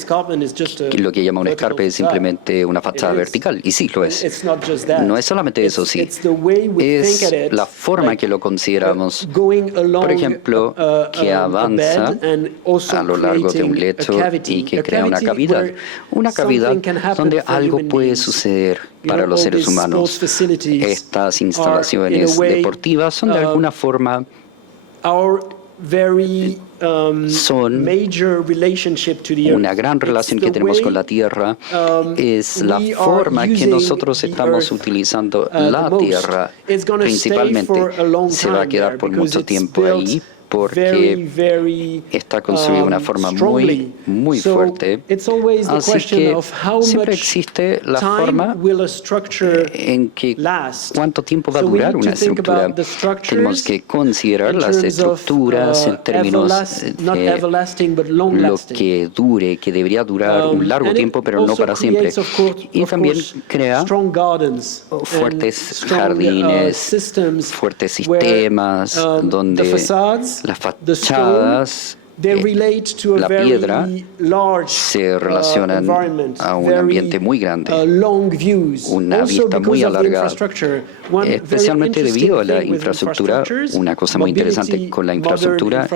que lo que llama un escarpe es simplemente una fachada vertical. Y sí, lo es. No es solamente eso, sí. Es la forma que lo consideramos. Por ejemplo, que avanza a lo largo de un lecho y que crea una cavidad. Una cavidad donde algo puede suceder para los seres humanos. Estas instalaciones deportivas son de alguna forma son una gran relación que tenemos con la Tierra, es la forma que nosotros estamos utilizando la Tierra principalmente. Se va a quedar por mucho tiempo ahí porque está construida de una forma muy fuerte. Así que siempre existe la forma en que cuánto tiempo va a durar una estructura. Tenemos que considerar las estructuras en términos de lo que dure, que debería durar un largo tiempo, pero no para siempre. Y también crea fuertes jardines, fuertes sistemas, donde las fachadas, la piedra, se relacionan a un ambiente muy grande, una vista muy alargada, especialmente debido a la infraestructura. Una cosa muy interesante con la infraestructura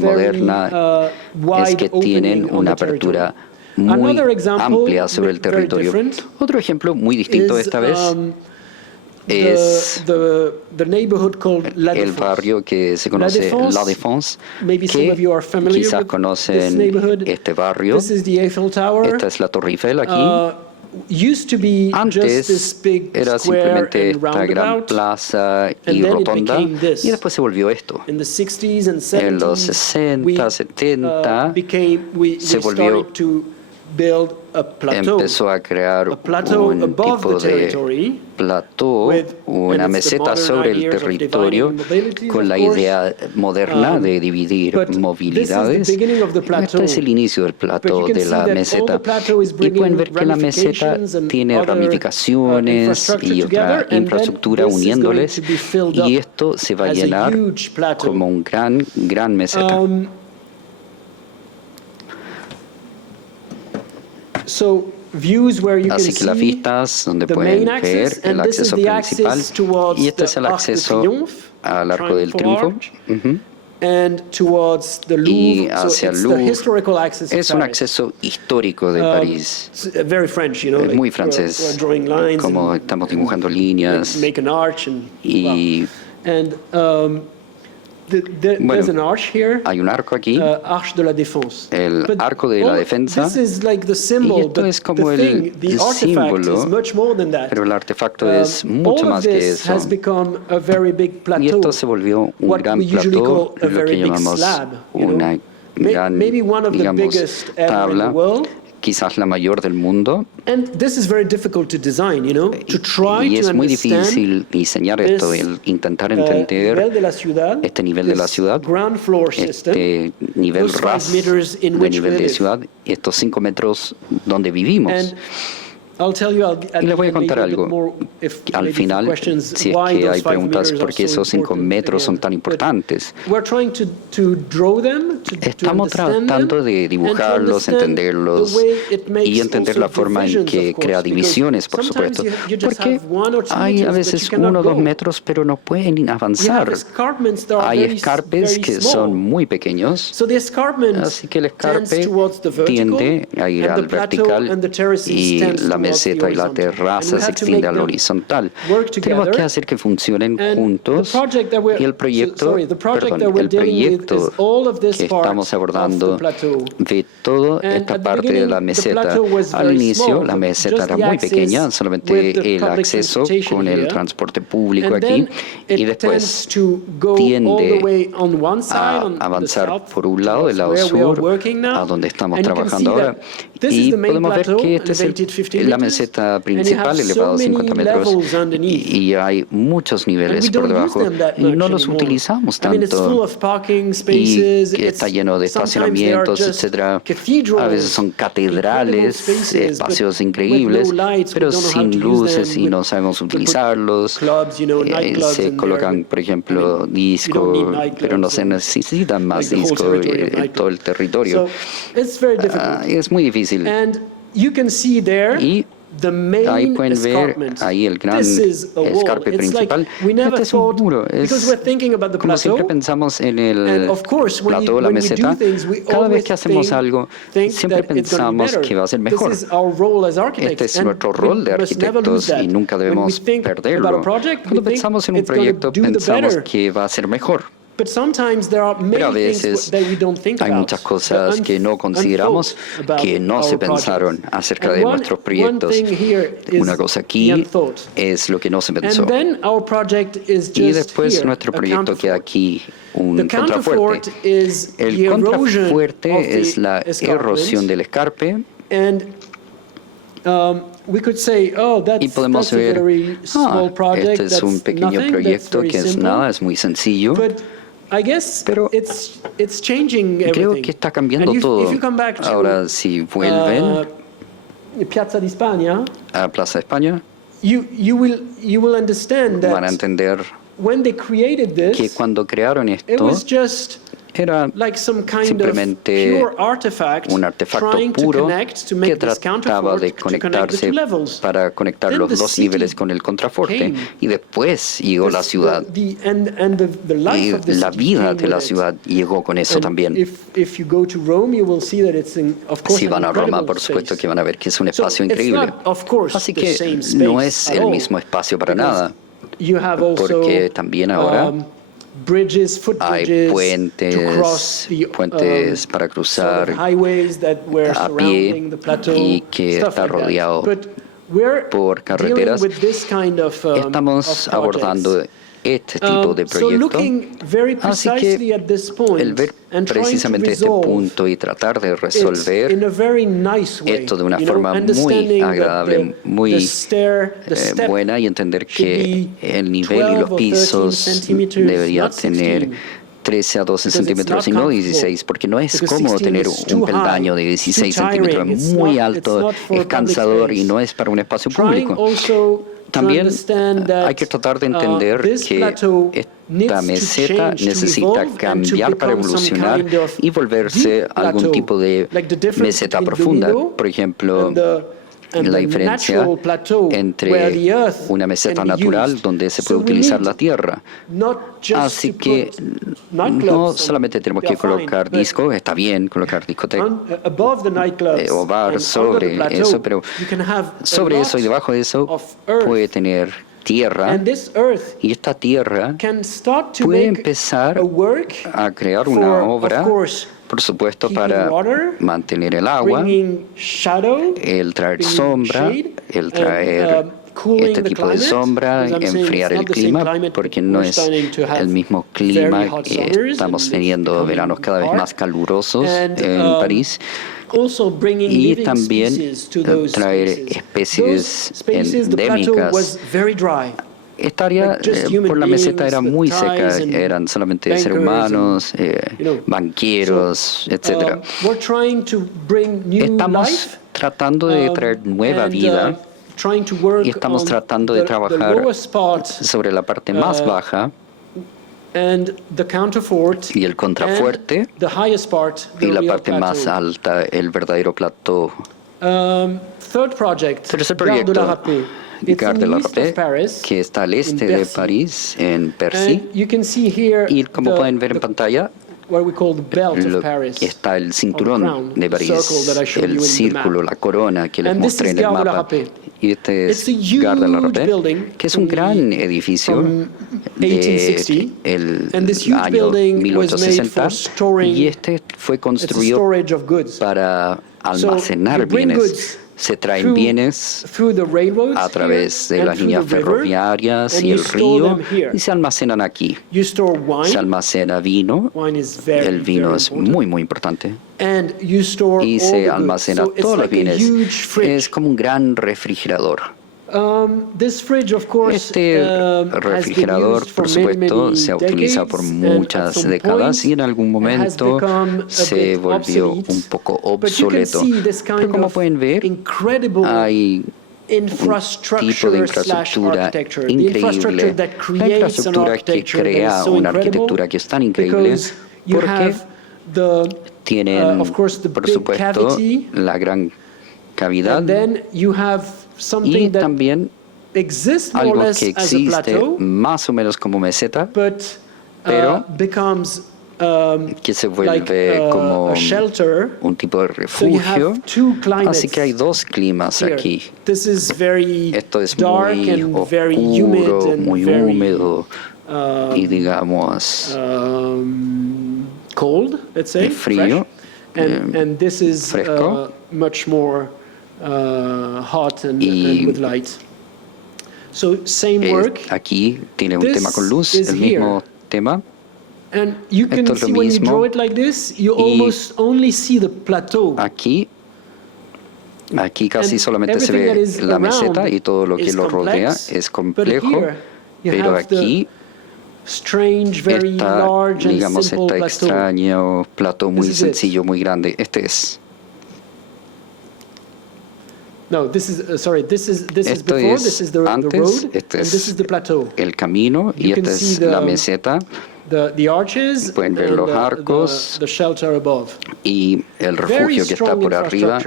moderna es que tienen una apertura muy amplia sobre el territorio. Otro ejemplo muy distinto esta vez es el barrio que se conoce La Défense, que quizás conocen este barrio. Esta es la Torre Eiffel aquí. Antes era simplemente esta gran plaza y rotonda, y después se volvió esto. En los 60, 70 se volvió, empezó a crear un tipo de plató, una meseta sobre el territorio con la idea moderna de dividir movilidades. Este es el inicio del plató, de la meseta. Y pueden ver que la meseta tiene ramificaciones y otra infraestructura uniéndoles, y esto se va a llenar como un gran meseta. Así que las vistas donde pueden ver el acceso principal, y este es el acceso al Arco del Triunfo. Y hacia el Louvre es un acceso histórico de París. Es muy francés, como estamos dibujando líneas y bueno, hay un arco aquí, el Arco de la Defensa, y esto es como el símbolo, pero el artefacto es mucho más que eso. Y esto se volvió un gran plató, lo que llamamos una gran, digamos, tabla, quizás la mayor del mundo. Y es muy difícil diseñar esto, el intentar entender este nivel de la ciudad, este nivel ras de nivel de ciudad, estos 5 metros donde vivimos. Y les voy a contar algo. Al final, si es que hay preguntas por qué esos 5 metros son tan importantes, estamos tratando de dibujarlos, entenderlos y entender la forma en que crea divisiones, por supuesto. Porque hay a veces 1 o 2 metros, pero no pueden avanzar. Hay escarpes que son muy pequeños, así que el escarpe tiende a ir al vertical y la meseta y la terraza se extiende al horizontal. Tenemos que hacer que funcionen juntos y el proyecto que estamos abordando ve toda esta parte de la meseta. Al inicio la meseta era muy pequeña, solamente el acceso con el transporte público aquí, y después tiende a avanzar por un lado, del lado sur, a donde estamos trabajando ahora. Y podemos ver que esta es la meseta principal, elevado a 50 metros, y hay muchos niveles por debajo. Y no los utilizamos tanto, y está lleno de estacionamientos, etcétera. A veces son catedrales, espacios increíbles, pero sin luces y no sabemos utilizarlos. Se colocan, por ejemplo, discos, pero no se necesitan más discos en todo el territorio. Es muy difícil. Y ahí pueden ver ahí el gran escarpe principal. Este es un muro. Como siempre pensamos en el plató, la meseta, cada vez que hacemos algo, siempre pensamos que va a ser mejor. Este es nuestro rol de arquitectos y nunca debemos perderlo. Cuando pensamos en un proyecto, pensamos que va a ser mejor. Pero a veces hay muchas cosas que no consideramos, que no se pensaron acerca de nuestros proyectos. Una cosa aquí es lo que no se pensó. Y después nuestro proyecto queda aquí un contrafuerte. El contrafuerte es la erosión del escarpe. Y podemos ver, este es un pequeño proyecto que es nada, es muy sencillo. Pero creo que está cambiando todo. Ahora, si vuelven a Plaza de España, van a entender que cuando crearon esto, era simplemente un artefacto puro que trataba de conectarse para conectar los 2 niveles con el contrafuerte. Y después llegó la ciudad. Y la vida de la ciudad llegó con eso también. Si van a Roma, por supuesto que van a ver que es un espacio increíble. Así que no es el mismo espacio para nada. Porque también ahora hay puentes para cruzar a pie y que está rodeado por carreteras. Estamos abordando este tipo de proyecto. Así que el ver precisamente este punto y tratar de resolver esto de una forma muy agradable, muy buena, y entender que el nivel y los pisos deberían tener 13 a 12 centímetros y no 16, porque no es cómodo tener un peldaño de 16 centímetros, es muy alto, es cansador y no es para un espacio público. También hay que tratar de entender que esta meseta necesita cambiar para evolucionar y volverse algún tipo de meseta profunda. Por ejemplo, la diferencia entre una meseta natural donde se puede utilizar la tierra. Así que no solamente tenemos que colocar discos, está bien colocar discoteca o bar sobre eso, pero sobre eso y debajo de eso puede tener tierra, y esta tierra puede empezar a crear una obra, por supuesto, para mantener el agua, el traer sombra, el traer este tipo de sombra, enfriar el clima, porque no es el mismo clima que estamos teniendo veranos cada vez más calurosos en París. Y también traer especies endémicas. Esta área por la meseta era muy seca, eran solamente seres humanos, banqueros, etc. Estamos tratando de traer nueva vida y estamos tratando de trabajar sobre la parte más baja y el contrafuerte y la parte más alta, el verdadero plató. Tercer proyecto, Gare de la Rapée, que está al este de París, en Percy. Y como pueden ver en pantalla, lo que está el cinturón de París, el círculo, la corona que les mostré en el mapa. Y este es Gare de la Rapée, que es un gran edificio del año 1860, y este fue construido para almacenar bienes. Se traen bienes a través de las líneas ferroviarias y el río y se almacenan aquí. Se almacena vino, el vino es muy importante, y se almacena todos los bienes. Es como un gran refrigerador. Este refrigerador, por supuesto, se ha utilizado por muchas décadas y en algún momento se volvió un poco obsoleto. Pero como pueden ver, hay un tipo de infraestructura increíble, la infraestructura que crea una arquitectura que es tan increíble porque tienen, por supuesto, la gran cavidad y también algo que existe más o menos como meseta, pero que se vuelve como un tipo de refugio. Así que hay dos climas aquí. Esto es muy oscuro, muy húmedo y digamos frío, fresco. Y aquí tiene un tema con luz, el mismo tema. Esto es lo mismo. Y aquí casi solamente se ve la meseta y todo lo que lo rodea es complejo, pero aquí está, digamos, este extraño plató muy sencillo, muy grande. Este es. Esto es antes, este es el camino y esta es la meseta. Pueden ver los arcos y el refugio que está por arriba.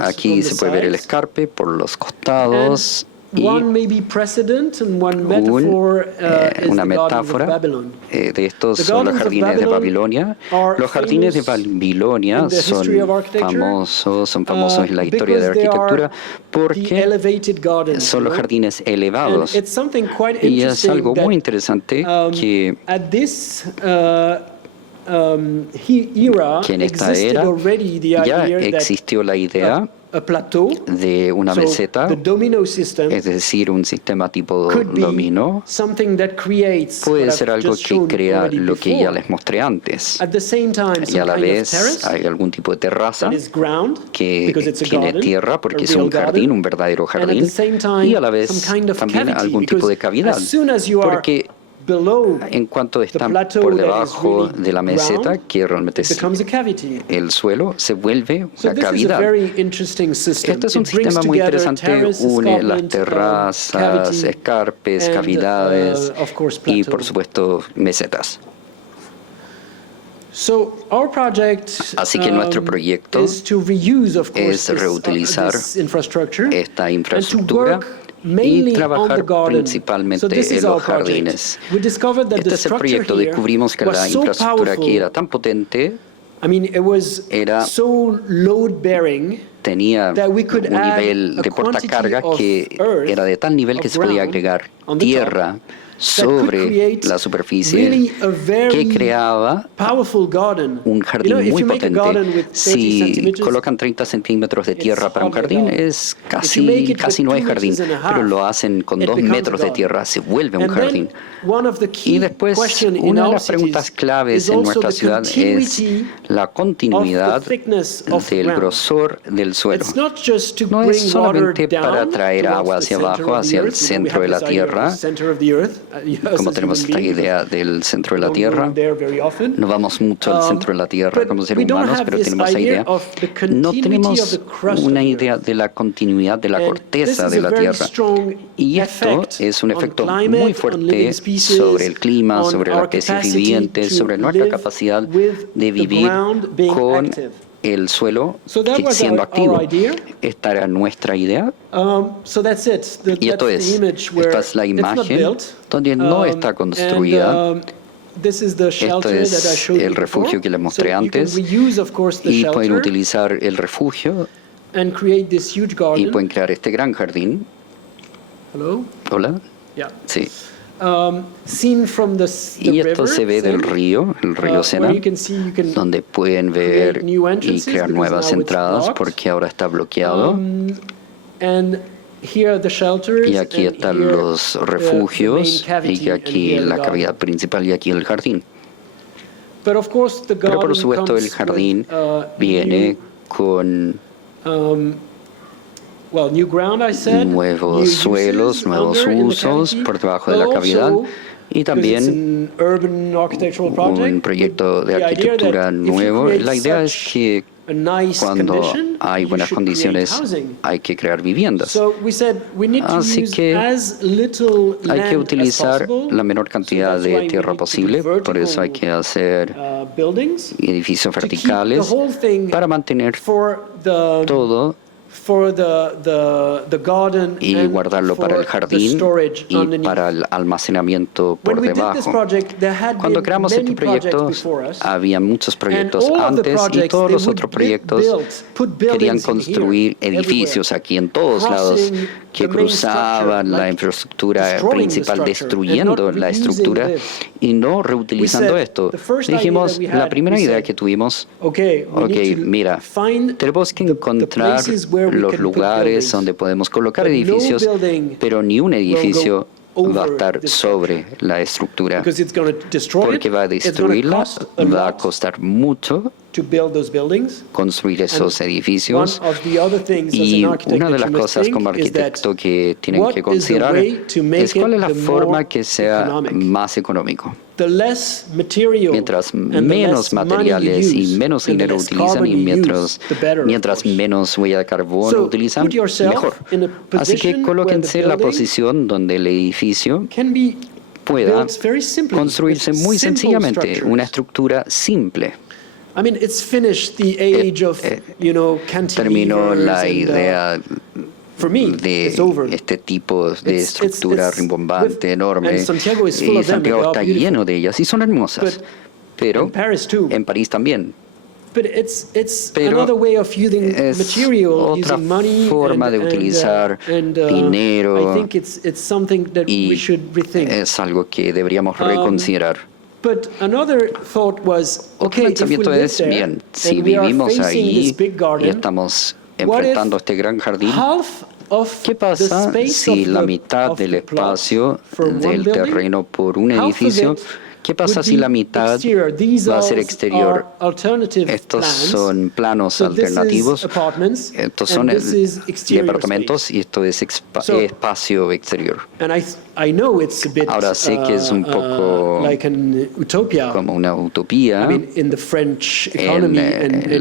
Aquí se puede ver el escarpe por los costados. Y una metáfora de estos son los jardines de Babilonia. Los jardines de Babilonia son famosos en la historia de la arquitectura porque son los jardines elevados. Y es algo muy interesante que en esta era ya existió la idea de una meseta, es decir, un sistema tipo dominó, puede ser algo que crea lo que ya les mostré antes. Y a la vez hay algún tipo de terraza que tiene tierra porque es un jardín, un verdadero jardín, y a la vez también algún tipo de cavidad, porque en cuanto están por debajo de la meseta, que realmente es el suelo, se vuelve una cavidad. Este es un sistema muy interesante, une las terrazas, escarpes, cavidades y, por supuesto, mesetas. Así que nuestro proyecto es reutilizar esta infraestructura y trabajar principalmente en los jardines. Este es el proyecto. Descubrimos que la infraestructura aquí era tan potente, tenía un nivel de portacarga que era de tal nivel que se podía agregar tierra sobre la superficie que creaba un jardín muy potente. Si colocan 30 centímetros de tierra para un jardín, es casi no es jardín, pero lo hacen con 2 metros de tierra, se vuelve un jardín. Y después, una de las preguntas claves en nuestra ciudad es la continuidad del grosor del suelo. No es solamente para traer agua hacia abajo, hacia el centro de la tierra, como tenemos esta idea del centro de la Tierra, no vamos mucho al centro de la Tierra como seres humanos, pero tenemos esa idea. No tenemos una idea de la continuidad de la corteza de la Tierra. Y esto es un efecto muy fuerte sobre el clima, sobre las especies vivientes, sobre nuestra capacidad de vivir con el suelo siendo activo. Esta era nuestra idea. Y esta es la imagen donde no está construida. Esto es el refugio que les mostré antes. Y pueden utilizar el refugio y pueden crear este gran jardín. Hola. Sí. Y esto se ve del río, el río Sena, donde pueden ver y crear nuevas entradas porque ahora está bloqueado. Y aquí están los refugios, y aquí la cavidad principal y aquí el jardín. Pero por supuesto el jardín viene con nuevos suelos, nuevos usos por debajo de la cavidad y también un proyecto de arquitectura nuevo. La idea es que cuando hay buenas condiciones hay que crear viviendas. Así que hay que utilizar la menor cantidad de tierra posible, por eso hay que hacer edificios verticales para mantener todo y guardarlo para el jardín y para el almacenamiento por debajo. Cuando creamos este proyecto, había muchos proyectos antes y todos los otros proyectos querían construir edificios aquí en todos lados que cruzaban la infraestructura principal, destruyendo la estructura y no reutilizando esto. Dijimos, la primera idea que tuvimos, mira, tenemos que encontrar los lugares donde podemos colocar edificios, pero ni un edificio va a estar sobre la estructura, porque va a destruirla, va a costar mucho construir esos edificios. Y una de las cosas como arquitecto que tienen que considerar es cuál es la forma que sea más económico. Mientras menos materiales y menos dinero utilizan y mientras menos huella de carbono utilizan, mejor. Así que colóquense en la posición donde el edificio pueda construirse muy sencillamente, una estructura simple. Terminó la idea de este tipo de estructura rimbombante, enorme, y Santiago está lleno de ellas y son hermosas, pero en París también. Pero es otra forma de utilizar dinero y es algo que enfrentamiento reconsiderar. Otro pensamiento es, bien, si vivimos ahí y estamos enfrentando este gran jardín, ¿qué pasa si la mitad del espacio del terreno por un edificio, qué pasa si la mitad va a ser exterior? Estos son planos alternativos, estos son departamentos y esto es espacio exterior. Ahora sé que es un poco como una utopía. En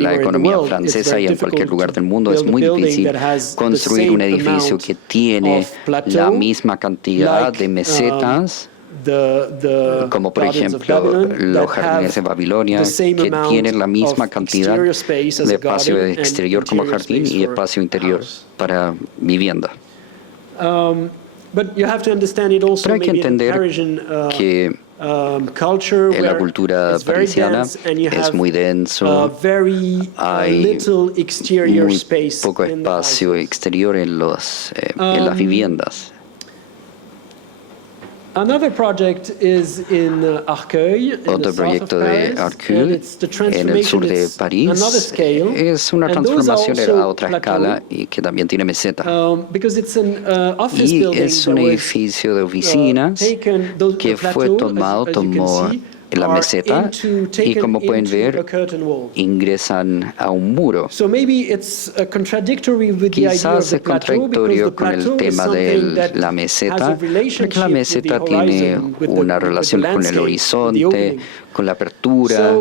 la economía francesa y en cualquier lugar del mundo es muy difícil construir un edificio que tiene la misma cantidad de mesetas, como por ejemplo los jardines de Babilonia, que tienen la misma cantidad de espacio exterior como jardín y espacio interior para vivienda. Pero hay que entender que en la cultura parisiana es muy denso, hay muy poco espacio exterior en las viviendas. Otro proyecto de Arcueil, en el sur de París, es una transformación a otra escala y que también tiene meseta. Y es un edificio de oficinas que fue tomó la meseta y, como pueden ver, ingresan a un muro. Quizás es contradictorio con el tema de la meseta, porque la meseta tiene una relación con el horizonte, con la apertura,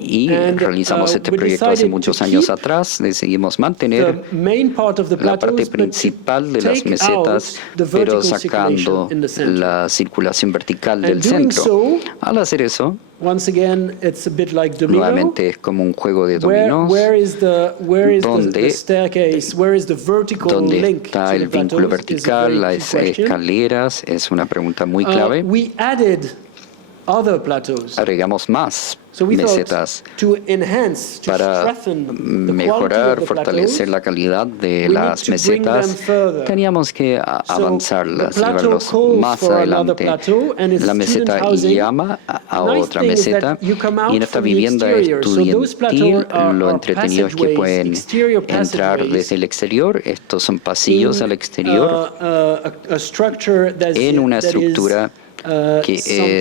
y realizamos este proyecto hace muchos años atrás. Decidimos mantener la parte principal de las mesetas, pero sacando la circulación vertical del centro. Al hacer eso, nuevamente es como un juego de dominós, donde está el vínculo vertical, las escaleras. Es una pregunta muy clave. Agregamos más mesetas para mejorar, fortalecer la calidad de las mesetas. Teníamos que avanzarlas, llevarlos más adelante. La meseta llama a otra meseta, y en esta vivienda estudiantil lo entretenido es que pueden entrar desde el exterior. Estos son pasillos al exterior en una estructura que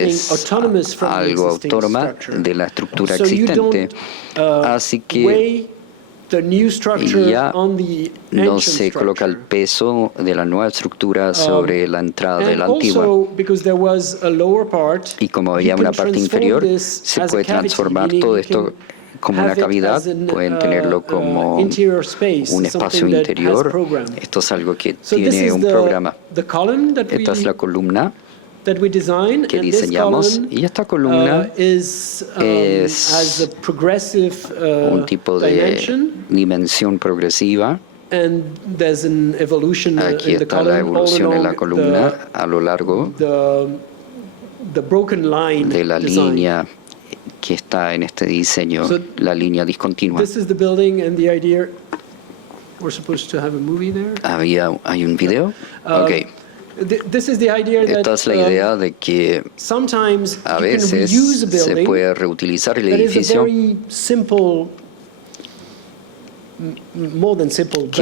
es algo autónoma de la estructura existente. Así que ya no se coloca el peso de la nueva estructura sobre la entrada de la antigua. Y como había una parte inferior, se puede transformar todo esto como una cavidad. Pueden tenerlo como un espacio interior. Esto es algo que tiene un programa. Esta es la columna que diseñamos, y esta columna es un tipo de dimensión progresiva. Aquí está la evolución en la columna a lo largo de la línea que está en este diseño, la línea discontinua. ¿Hay un video? Okay. Esta es la idea de que a veces se puede reutilizar el edificio, que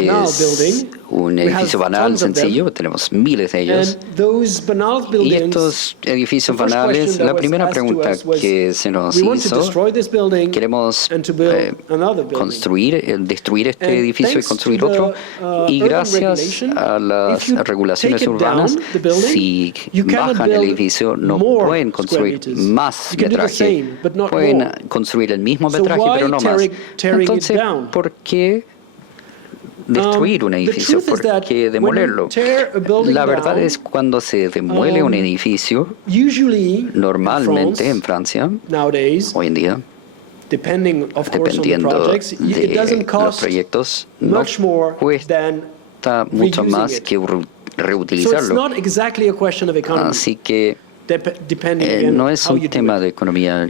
es un edificio banal, sencillo. Tenemos miles de ellos. Y estos edificios banales, la primera pregunta que se nos hizo: queremos destruir este edificio y construir otro. Y gracias a las regulaciones urbanas, si bajan el edificio, no pueden construir más metraje. Pueden construir el mismo metraje, pero no más. Entonces, ¿por qué destruir un edificio? ¿Por qué demolerlo? La verdad es, cuando se demuele un edificio, normalmente en Francia, hoy en día, dependiendo de los proyectos, no cuesta mucho más que reutilizarlo. Así que no es un tema de economía,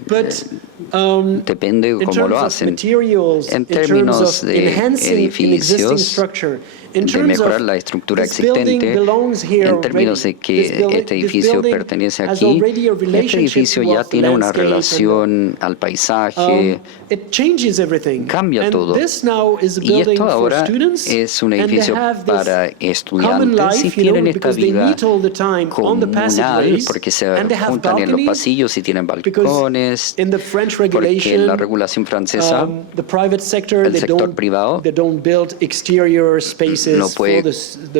depende de cómo lo hacen. En términos de edificios, de mejorar la estructura existente, en términos de que este edificio pertenece aquí, este edificio ya tiene una relación al paisaje, cambia todo. Y esto ahora es un edificio para estudiantes, y tienen esta vida comunal, porque se juntan en los pasillos y tienen balcones, porque en la regulación francesa, el sector privado no puede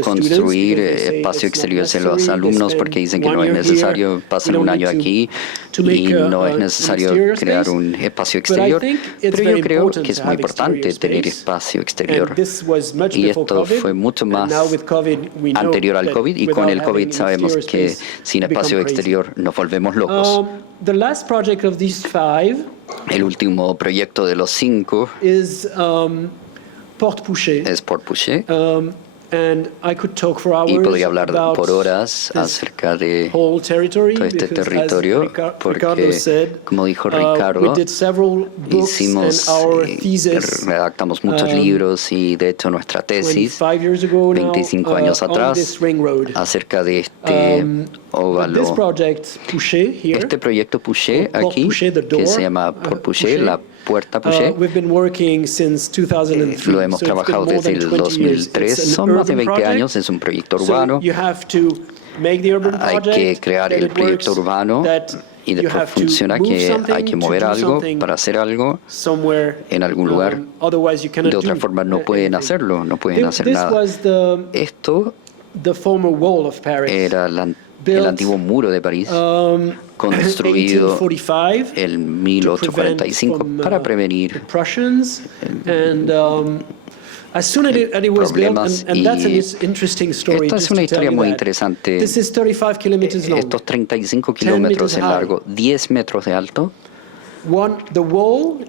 construir espacio exterior en los alumnos, porque dicen que no es necesario. Pasan un año aquí y no es necesario crear un espacio exterior. Pero yo creo que es muy importante tener espacio exterior. Y esto fue mucho más anterior al COVID, y con el COVID sabemos que sin espacio exterior nos volvemos locos. El último proyecto de los 5 es Porte-Pouchet. Y podría hablar por horas acerca de todo este territorio, porque, como dijo Ricardo, redactamos muchos libros, y de hecho nuestra tesis, 25 años atrás, acerca de este óvalo. Este proyecto Pouchet aquí, que se llama por Pouchet, la puerta Pouchet, lo hemos trabajado desde el 2003, son más de 20 años, es un proyecto urbano. Hay que crear el proyecto urbano y después funciona que hay que mover algo para hacer algo en algún lugar. De otra forma no pueden hacerlo, no pueden hacer nada. Esto era el antiguo muro de París, construido en 1845 para prevenir problemas. Y esta es una historia muy interesante. Estos 35 kilómetros de largo, 10 metros de alto.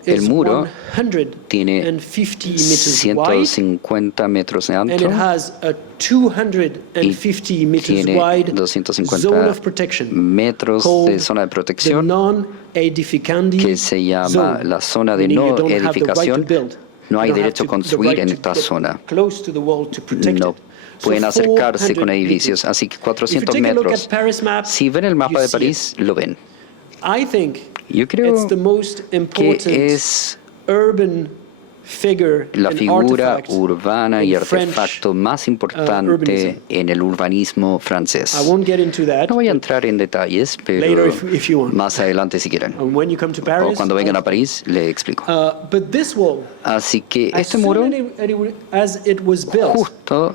El muro tiene 150 metros de ancho y tiene 250 metros de zona de protección que se llama la zona de no edificación. No hay derecho a construir en esta zona. No pueden acercarse con edificios, así que 400 metros. Si ven el mapa de París, lo ven. Yo creo que es la figura urbana y artefacto más importante en el urbanismo francés. No voy a entrar en detalles, pero más adelante si quieren. O cuando vengan a París, le explico. Así que este muro, justo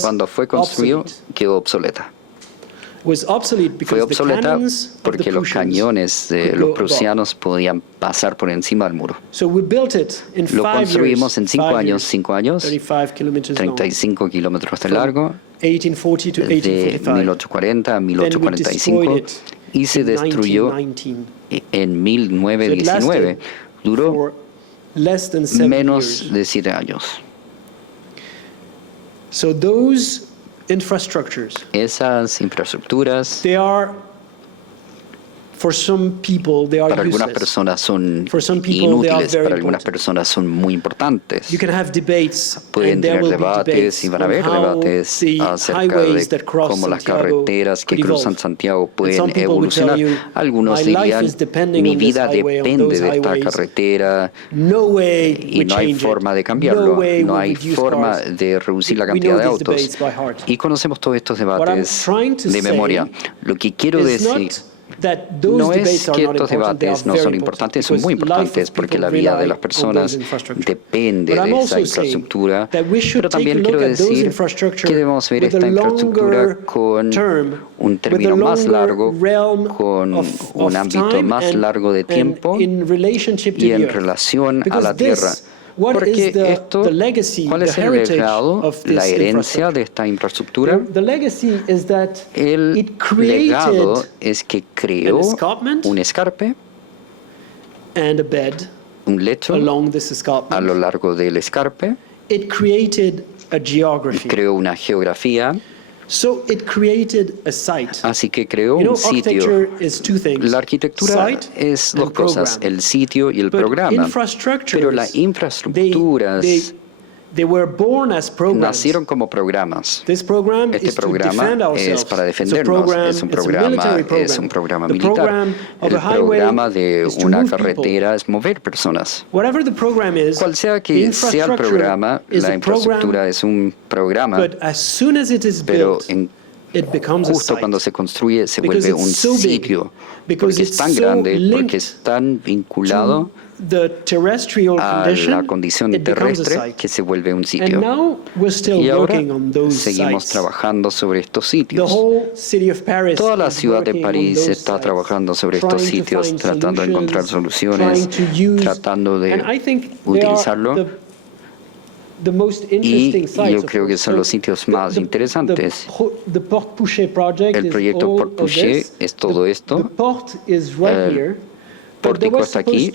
cuando fue construido, quedó obsoleta. Fue obsoleta porque los cañones de los prusianos podían pasar por encima del muro. Lo construimos en 5 años, 35 kilómetros de largo, de 1840 a 1845, y se destruyó en 1919. Duró menos de 7 años. Esas infraestructuras para algunas personas son inútiles, para algunas personas son muy importantes. Pueden tener debates y van a haber debates acerca de cómo las carreteras que cruzan Santiago pueden evolucionar. Algunos dirían, mi vida depende de esta carretera y no hay forma de cambiarlo, no hay forma de reducir la cantidad de autos. Y conocemos todos estos debates de memoria. Lo que quiero decir no es que estos debates no son importantes, son muy importantes porque la vida de las personas depende de esa infraestructura, pero también quiero decir que debemos ver esta infraestructura con un término más largo, con un ámbito más largo de tiempo y en relación a la tierra. Porque esto, ¿cuál es el legado, la herencia de esta infraestructura? El legado es que creó un escarpe, un lecho a lo largo del escarpe, creó una geografía. Así que creó un sitio. La arquitectura es dos cosas, el sitio y el programa. Pero las infraestructuras nacieron como programas. Este programa es para defendernos, es un programa militar. El programa de una carretera es mover personas. Cual sea que sea el programa, la infraestructura es un programa, pero justo cuando se construye se vuelve un sitio, porque es tan grande, porque es tan vinculado a la condición terrestre que se vuelve un sitio. Y ahora seguimos trabajando sobre estos sitios. Toda la ciudad de París está trabajando sobre estos sitios, tratando de encontrar soluciones, tratando de utilizarlo. Y yo creo que son los sitios más interesantes. El proyecto Porte Pouchet es todo esto. El pórtico está aquí,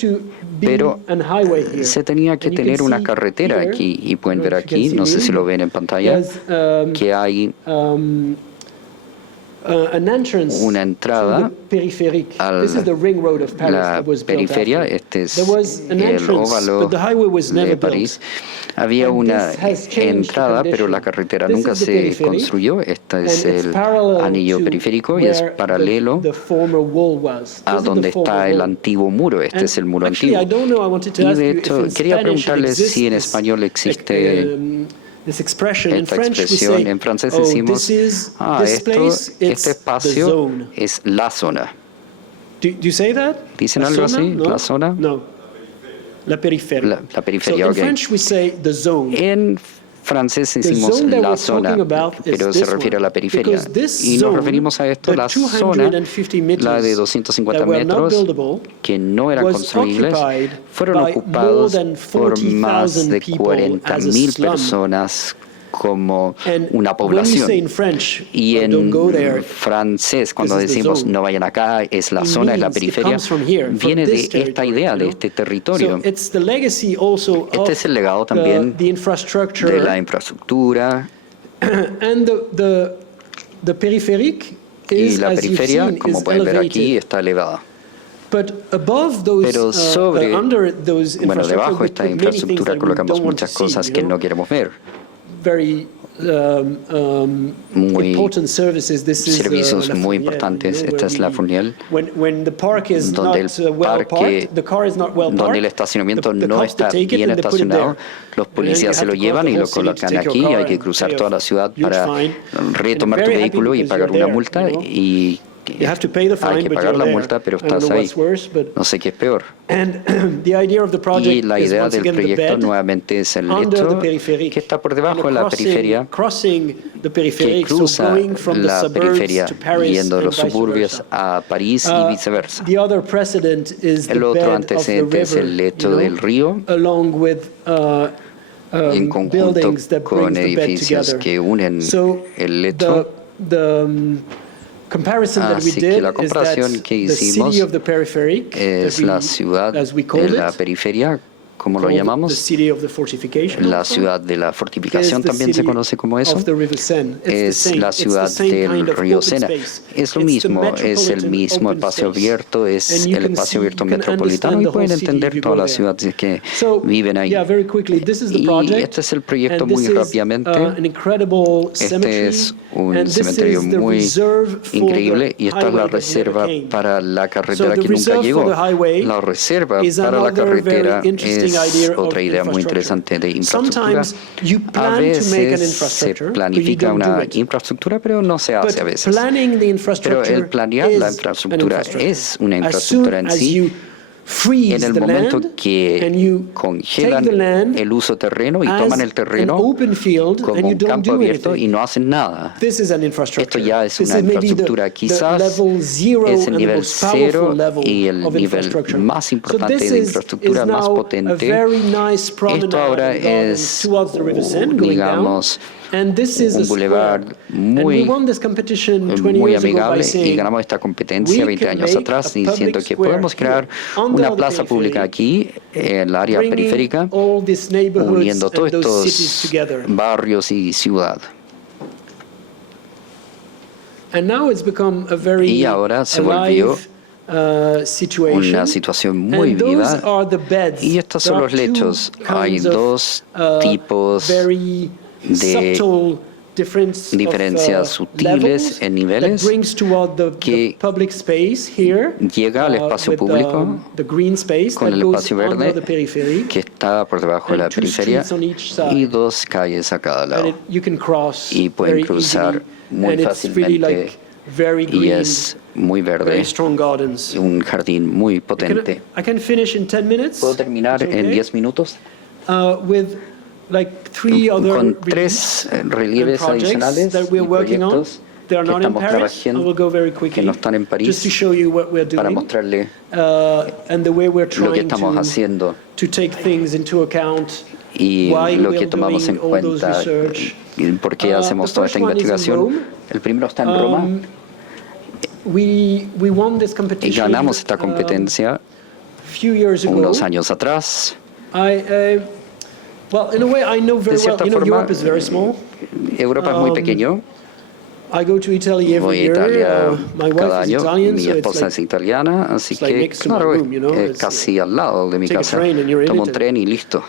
pero se tenía que tener una carretera aquí. Y pueden ver aquí, no sé si lo ven en pantalla, que hay una entrada a la periferia. Este es el óvalo de París. Había una entrada, pero la carretera nunca se construyó. Este es el anillo periférico y es paralelo a donde está el antiguo muro. Este es el muro antiguo. Y de hecho, quería preguntarles si en español existe esta expresión. En francés decimos, este espacio es la zona. ¿Dicen algo así? ¿La zona? No. La periferia. La periferia, ok. En francés decimos la zona, pero se refiere a la periferia. Y nos referimos a esto, la zona, la de 250 metros, que no eran construibles, fueron ocupados por más de 40.000 personas como una población. Y en francés, cuando decimos no vayan acá, es la zona, es la periferia, viene de esta idea, de este territorio. Este es el legado también de la infraestructura. Y la periferia, como pueden ver aquí, está elevada. Pero sobre, bueno, debajo de esta infraestructura colocamos muchas cosas que no queremos ver. Servicios muy importantes. Esta es la Funiel, donde el estacionamiento no está bien estacionado. Los policías se lo llevan y lo colocan aquí. Hay que cruzar toda la ciudad para retomar tu vehículo y pagar una multa. Y hay que pagar la multa, pero estás ahí. No sé qué es peor. Y la idea del proyecto nuevamente es el lecho que está por debajo de la periferia, que cruza la periferia yendo de los suburbios a París y viceversa. El otro antecedente es el lecho del río, en conjunto con edificios que unen el lecho. Así que la comparación que hicimos es la ciudad de la periferia, como lo llamamos, la ciudad de la fortificación también se conoce como eso, es la ciudad del río Sena. Es lo mismo, es el mismo espacio abierto, es el espacio abierto metropolitano y pueden entender todas las ciudades que viven ahí. Y este es el proyecto muy rápidamente. Este es un cementerio muy increíble y esta es la reserva para la carretera que nunca llegó. La reserva para la carretera es otra idea muy interesante de infraestructura. A veces se planifica una infraestructura, pero no se hace a veces. Pero el planear la infraestructura es una infraestructura en sí. En el momento que congelan el uso terreno y toman el terreno como un campo abierto y no hacen nada. Esto ya es una infraestructura. Quizás es el nivel 0 y el nivel más importante de infraestructura, más potente. Esto ahora es, digamos, un bulevar muy amigable y ganamos esta competencia 20 años atrás y siento que podemos crear una plaza pública aquí en el área periférica uniendo todos estos barrios y ciudad. Y ahora se volvió una situación muy viva y estos son los lechos. Hay dos tipos de diferencias sutiles en niveles que llega al espacio público con el espacio verde que está por debajo de la periferia y dos calles a cada lado y pueden cruzar muy fácilmente y es muy verde, un jardín muy potente. ¿Puedo terminar en 10 minutos? Con 3 relieves adicionales y proyectos que estamos trabajando, que no están en París, para mostrarle lo que estamos haciendo y lo que tomamos en cuenta y por qué hacemos toda esta investigación. El primero está en Roma y ganamos esta competencia unos años atrás. De cierta forma, Europa es muy pequeño I go to Italy every Voy a year. Italia My cada wife is año. Italian, Mi so it's esposa like es italiana, así it's like que, next to my claro, room, you know, es it's, casi al lado de mi take a casa. train and you're in Tomo un Italy. tren y listo.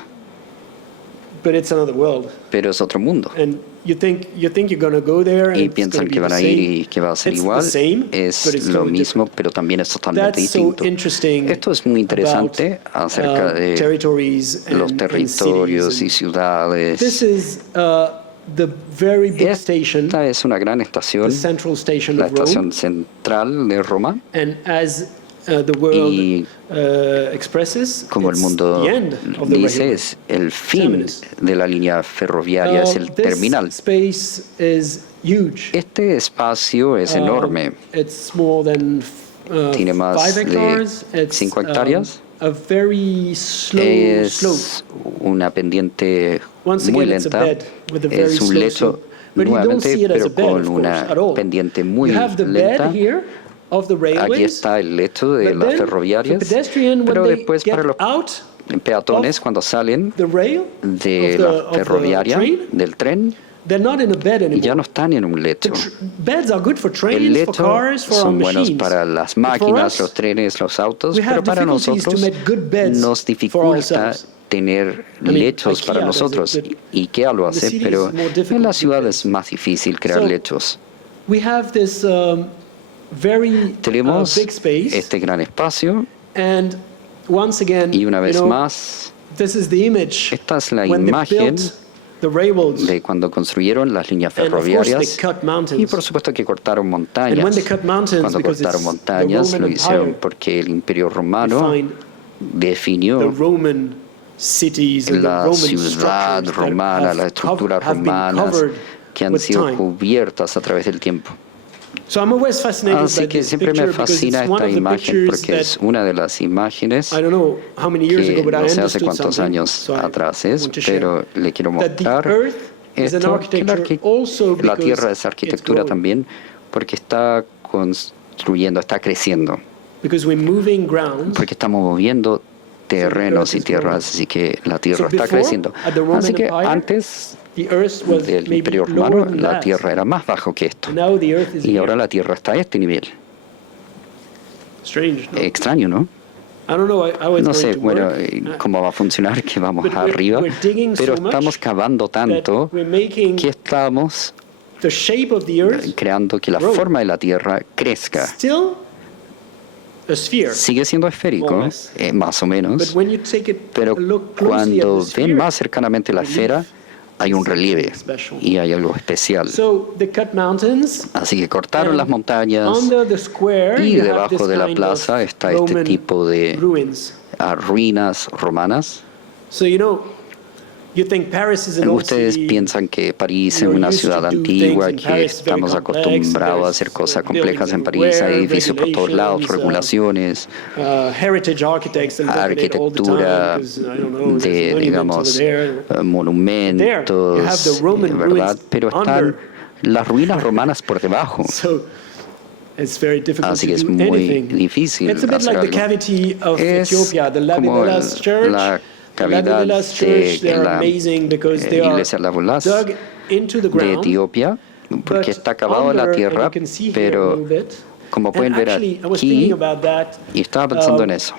but it's another world. Pero es otro mundo. And you think you're going to go there and Y it's going piensan to be que the van a ir same. y que va a ser It's igual. the same, but Es it's lo totally mismo, different. pero también es totalmente That's so distinto. interesting Esto es muy interesante about, acerca de territories los and territorios cities. y ciudades. This is the very big station, Esta es una gran estación, the central station la of Rome. estación central de Roma. And as the world Y expresses, como el it's mundo the end of the dice, railway. es el fin Terminus. de la línea ferroviaria, es el This terminal. space is huge. Este espacio es enorme. It's more than Tiene más 5 hectares. de It's 5 hectáreas. a very slow Es slope. una pendiente Once muy again, it's a lenta. bed with a very Es un slow lecho slope. But you don't nuevamente, see it as a pero bed, con of course, una at all. pendiente muy You have the lenta. bed here of the Aquí railways. está el lecho de But las then, ferroviarias, the pedestrian, pero when they después get para los out peatones of cuando salen the rail de of la the ferroviaria, train, del tren, they're not in a bed y anymore. ya no están en un lecho. Beds are good for El trains, for lecho cars, for our son buenos machines. para las But for máquinas, us, los trenes, los autos, we pero have para difficulties to nosotros make good beds nos for dificulta ourselves. tener mean, lechos para IKEA does it, nosotros. but IKEA lo in the hace, city pero it's more en difficult la to ciudad do es más difícil crear So, lechos. We have this very Tenemos big space, este gran espacio and once again, y una you vez know, más, this is the image esta es la when they imagen built the railroads. de cuando construyeron las líneas And of course they ferroviarias cut mountains. y por supuesto que cortaron And montañas. when they cut mountains, Cuando because cortaron it's the montañas Roman lo hicieron Empire, porque el Imperio Romano defined the definió Roman cities and the la Roman ciudad structures romana, that las estructuras have been romanas covered que han with sido time. cubiertas a través del tiempo. So I'm always fascinated Así by que this siempre picture me because fascina it's one esta of the imagen pictures porque es that una de las imágenes I don't know how many years ago, que but I no sé hace understood cuántos something. años So I atrás es, want to share pero le quiero that the mostrar earth is an esto, que architecture also la because tierra es it's arquitectura growing. también porque está construyendo, está creciendo, Because we're moving grounds. porque estamos moviendo terrenos y is growing. tierras, así que la tierra So está before, creciendo. at the Roman Así que Empire, antes The earth was del maybe Imperio lower Romano than la that. tierra era más bajo que esto And now the earth is y ahora here. la tierra está a este nivel. Strange, no? Extraño, ¿no? I don't know how it's No going sé, to bueno, work. cómo va a funcionar que vamos But arriba, we're digging pero so much estamos cavando tanto that we're making que estamos the shape of the earth creando que la grow. forma de la Tierra crezca. Still a sphere. Sigue siendo esférico, More or less. más o But menos, when you take it pero a look closely at cuando the sphere, ven más cercanamente la esfera, hay un relieve special. y hay algo especial. So they cut mountains. Así que cortaron and las montañas under the square, y you have debajo this de la kind plaza of está este Roman tipo de ruins. ruinas romanas. So you think Paris is an old Ustedes city. piensan que París es You're una used to ciudad do antigua, things in que Paris very estamos complex, acostumbrados a there's, hacer cosas buildings complejas en París, everywhere, hay edificios por todos lados, regulations, regulaciones, heritage architects that look at it all the time arquitectura because, I don't know, there's de, monuments digamos, over there. monumentos, You have the Roman ¿verdad? ruins Pero están under. las ruinas romanas por debajo. So it's very difficult Así to que es do muy anything. difícil It's a bit hacer like the algo. cavity of Es Ethiopia, the como Lavidalas Church. la The cavidad Lavidalas Church, they de are la amazing because they are iglesia Lavidalas dug into the de ground. Etiopía, porque but está acabado en la under, tierra, and you can see here a pero little bit. como pueden And ver actually, I was aquí, thinking about that, y estaba pensando en eso.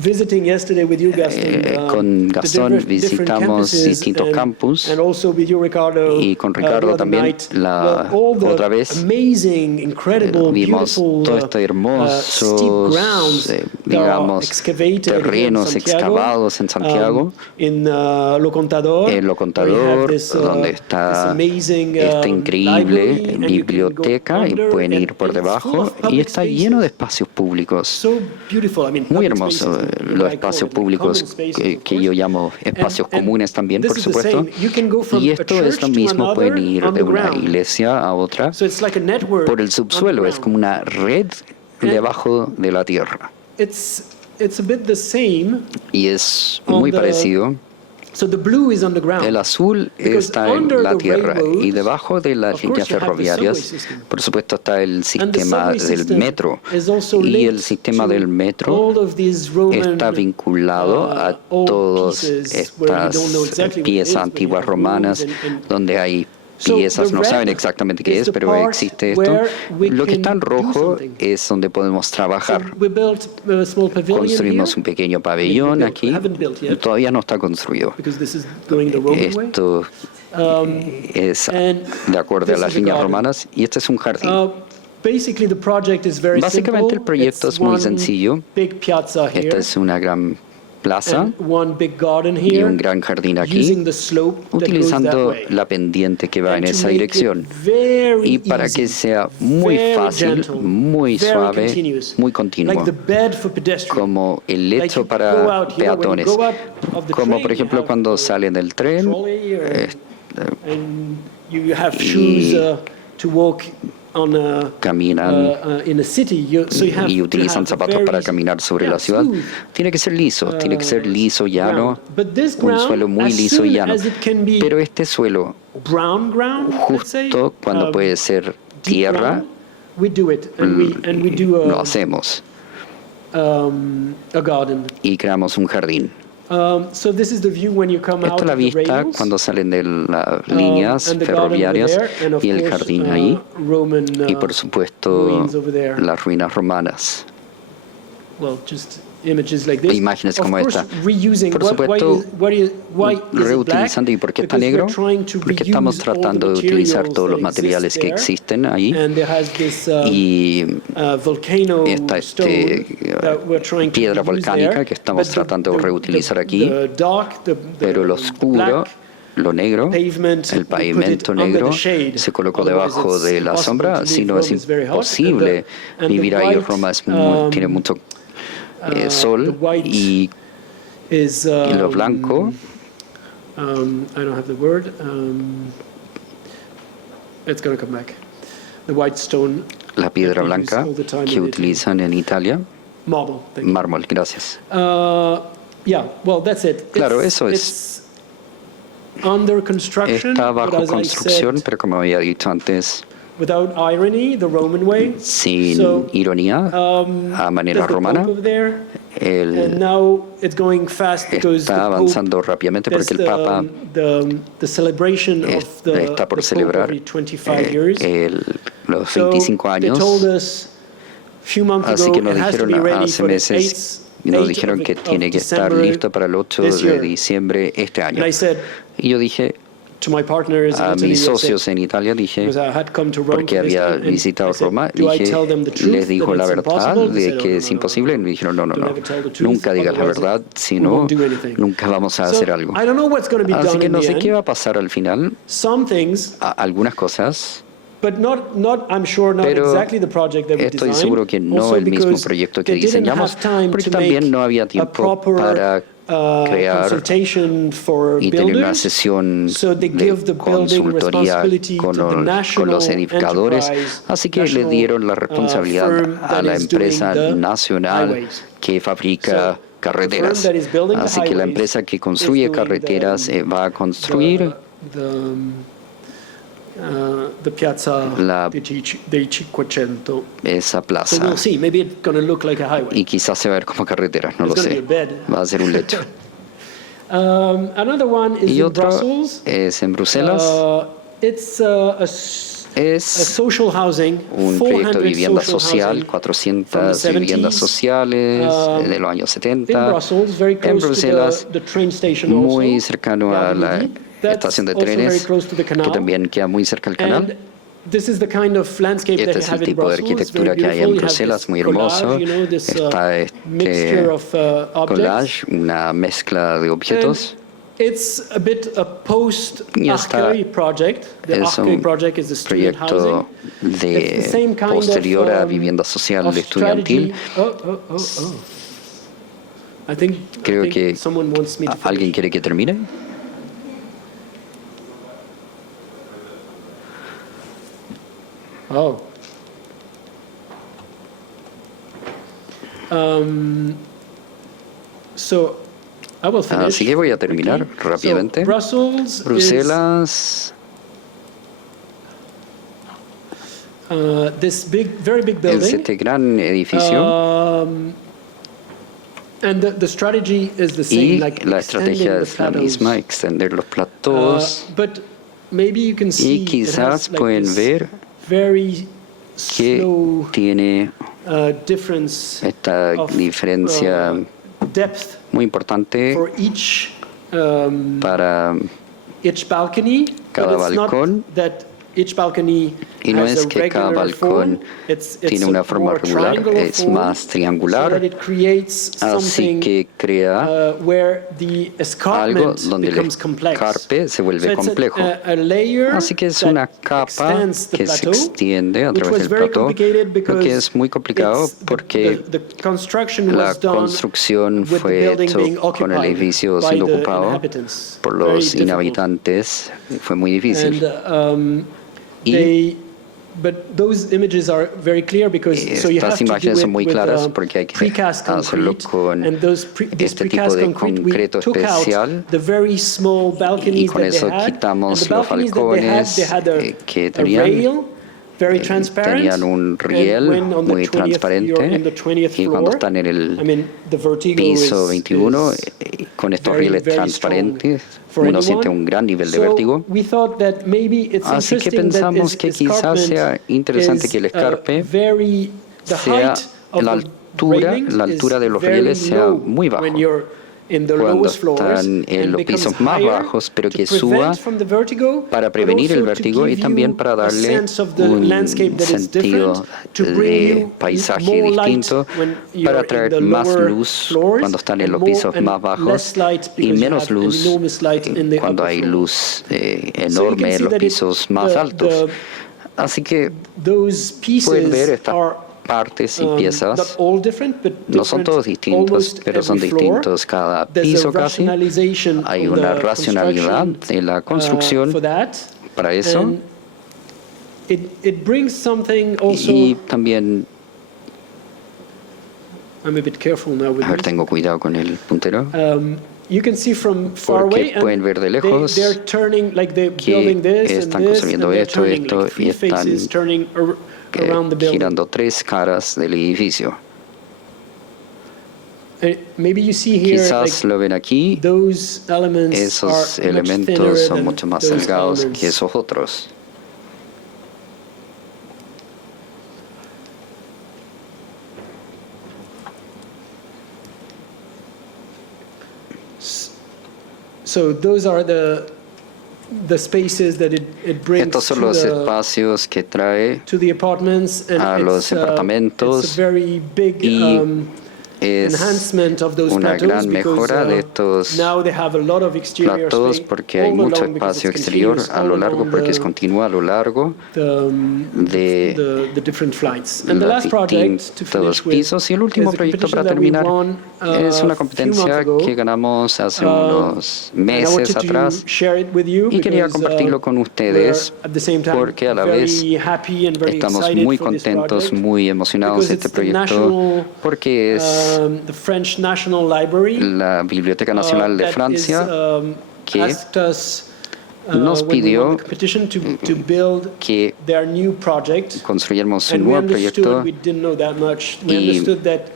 visiting yesterday with you, Gaston, Con the Gastón different visitamos campuses distintos campus and also with you, Ricardo, y con the Ricardo other también night. la all the otra vez amazing, incredible, vimos beautiful, todo esto steep hermosos, grounds that are digamos, excavated here in terrenos Santiago. excavados en Santiago. In Lo Contador, En Lo where you have Contador, this, donde this está amazing, esta increíble library, and you can go biblioteca y under, pueden and ir por it's full debajo of y public está lleno de spaces. espacios públicos. So beautiful. I mean, Muy public hermoso, spaces, los what I call espacios it, like públicos common spaces, que of yo course. llamo espacios And comunes también, this por is the supuesto. same. You can go from Y a esto es church lo to mismo, pueden another ir de una underground. iglesia a otra So it's like a network por el subsuelo, es underground. como una red debajo de la tierra. It's a bit the same. Y es On muy the- parecido. So the blue is underground. El azul Because está en under la the tierra railroads, y debajo de las of course, líneas you have the ferroviarias, subway system. por supuesto, está el And the sistema subway del system metro. is also Y el linked sistema to del metro all of these Roman, está vinculado a old todas pieces where you estas don't know exactly what it is, piezas but you antiguas have romanas rooms and donde hay piezas, no saben exactamente qué es, pero existe esto. Lo que está en rojo es donde podemos trabajar. Construimos un pequeño pabellón aquí, todavía no está construido. Esto es de acuerdo a las líneas romanas y este es un jardín. Básicamente el proyecto es muy sencillo. Esta es una gran plaza y un gran jardín aquí, utilizando la pendiente que va en esa dirección. Y para que sea muy fácil, muy suave, muy continuo, como el lecho para peatones, como por ejemplo cuando salen del tren caminan y utilizan zapatos para caminar sobre la ciudad. Tiene que ser liso, llano, un suelo muy liso y llano. Pero este suelo, justo cuando puede ser tierra, lo hacemos y creamos un jardín. Esta es la vista cuando salen de las líneas ferroviarias y el jardín ahí, y por supuesto las ruinas romanas. Imágenes como esta. Por supuesto, reutilizando. ¿Y por qué está negro? Porque estamos tratando de utilizar todos los materiales que existen ahí. Y esta piedra volcánica que estamos tratando de reutilizar aquí. Pero lo oscuro, lo negro, el pavimento negro, se colocó debajo de la sombra. Si no, es imposible vivir ahí. Roma tiene mucho sol y lo blanco la piedra blanca que utilizan en Italia, mármol, gracias. Claro, eso es. Está bajo construcción, pero como había dicho antes, sin ironía, a manera romana, está avanzando rápidamente porque el Papa está por celebrar los 25 años, así que nos dijeron hace meses, nos dijeron que tiene que estar listo para el 8 de diciembre este año. Y yo dije, a mis socios en Italia dije, porque había visitado Roma, les dijo la verdad de que es imposible, y me dijeron, no, nunca digas la verdad, si no, nunca vamos a hacer algo. Así que no sé qué va a pasar al final, algunas cosas, pero estoy seguro que no el mismo proyecto que diseñamos, porque también no había tiempo para crear y tener una sesión de consultoría con los edificadores, así que le dieron la responsabilidad a la empresa nacional que fabrica carreteras. Así que la empresa que construye carreteras va a construir esa plaza, y quizás se va a ver como carretera, no lo sé, va a ser un lecho. Y otro es en Bruselas, es un proyecto de vivienda social, 400 viviendas sociales de los años 70, en Bruselas, muy cercano a la estación de trenes, que también queda muy cerca del canal. Este es el tipo de arquitectura que hay en Bruselas, muy hermoso. Está este collage, una mezcla de objetos. Y esta es un proyecto posterior a vivienda social estudiantil. Creo que alguien quiere que termine. Así que voy a terminar rápidamente. Bruselas, es este gran edificio. Y la estrategia es la misma, extender los platós. maybe you can see Y quizás it has pueden this ver very que slow tiene difference esta of, diferencia depth muy importante for each para balcony, cada but it's balcón. not that each balcony Y no has es a que cada regular balcón form. It's tiene una forma more regular, triangular es form, más so triangular, that it creates así something que crea where the algo escarpment donde el becomes complex. escarpe se vuelve So it's complejo. a layer Así que es that una capa extends the que se plateau, extiende a which través was del very plató, complicated lo because que es muy complicado it's porque the construction la was done construcción with the fue building hecho being con el occupied edificio by siendo the ocupado inhabitants. por Very los difficult. inhabitantes, fue muy difícil. And but those images are very clear because so you have Estas to do imágenes son muy it claras with porque hay que precast hacerlo concrete, con and this este tipo precast de concrete we concreto took out especial, the very small y balconies con that they eso had, and quitamos the los balconies that they had balcones que a tenían. rail, very transparent, Tenían un and riel when on the muy 20th, you're transparente in the 20th y cuando floor, están en el I mean, the vertigo piso is 21 con estos very, rieles very transparentes for uno anyone. siente un gran nivel de So vértigo. we thought that maybe it's Así que interesting that pensamos this que quizás sea escarpment interesante is, que el escarpe the sea height of la the altura, railings la altura is de los very rieles sea low muy bajo when you're in the cuando lowest floors, están en and los becomes pisos más higher bajos, pero to que prevent suba from the vertigo, para but prevenir el also to vértigo y give también you para a darle sense of the un landscape that is sentido different, to bring de you paisaje more light distinto, when para you're in traer the más lower luz floors, cuando están en and los more pisos and más bajos less light y because you menos have an luz enormous light in the cuando upper hay floor. luz So you enorme can en see los that pisos más altos. Así que those pueden ver pieces estas are partes y not piezas all different, but no son todos distintos, almost pero son every floor. distintos cada There's piso a casi. rationalization Hay on una the racionalidad construction, en la construcción for that. para eso. And it brings something also. Y también, I'm a bit careful now with a ver, this. tengo cuidado con el puntero. You can see from far Porque away, pueden ver de lejos they're turning, like they're que building this and están this, construyendo and they're esto, turning esto, like three y están faces turning around the building. girando tres caras del edificio. Maybe you see here, Quizás lo ven aquí, those elements esos are much thinner elementos son than mucho más those delgados elements. que esos otros. So those are the spaces that it brings Estos son los espacios que trae to the apartments, and a los departamentos, it's a very big y es enhancement of those una plateaus, gran mejora de estos now they have a lot of exterior platos space porque hay all mucho along because espacio it's exterior continuous a lo all largo along porque es continuo a lo largo de the different flights. And the los last project to distintos finish with pisos. Y el último is a proyecto para competition that we terminar won, es una a few competencia months ago. que ganamos hace unos And I meses wanted atrás to share it with you y quería because, compartirlo con ustedes we're at the same time porque a la vez very happy and very estamos excited muy for this contentos, project muy emocionados because de este it's the proyecto porque es the French National Library la Biblioteca Nacional de that Francia is, que asked us nos when we won pidió the competition to build que their new project. construyéramos un And we nuevo understood, proyecto. we didn't know that much. We Y understood that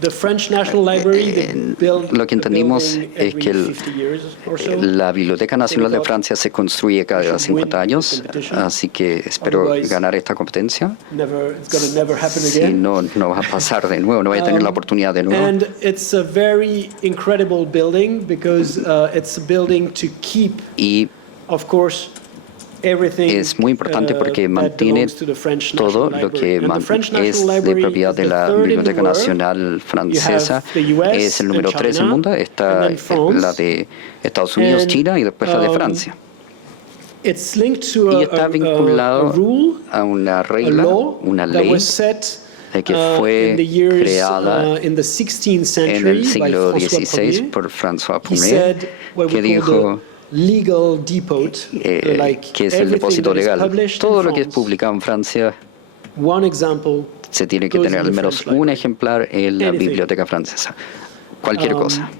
the French National Library, they build lo que entendimos the building es every que 50 years or so. la Biblioteca Nacional de Francia se construye cada 50 años, así que espero ganar esta competencia. It's gonna never happen Si again. no va a pasar de nuevo, no voy a tener la oportunidad de nuevo. And it's a very incredible building because it's a building to keep, Y of course, everything es muy importante porque that mantiene belongs to the French todo National lo que Library. And the French es National de Library propiedad is de the la third in the Biblioteca world. Nacional Francesa. You have the US Es el número and 3 del China, mundo. Está and then France. la de Estados Unidos, And, China y después la de Francia. It's linked to Y está a vinculado rule, a una a regla, law una that ley was set de que fue in the years creada in the 16th en century el siglo by François XVI Ier. por François He said Ier, what que we call dijo the legal depot, like que es el everything depósito that is legal. published Todo in lo que es France, publicado en Francia one example se tiene que goes tener in al the menos French un library. ejemplar en la Anything. biblioteca francesa. Cualquier cosa.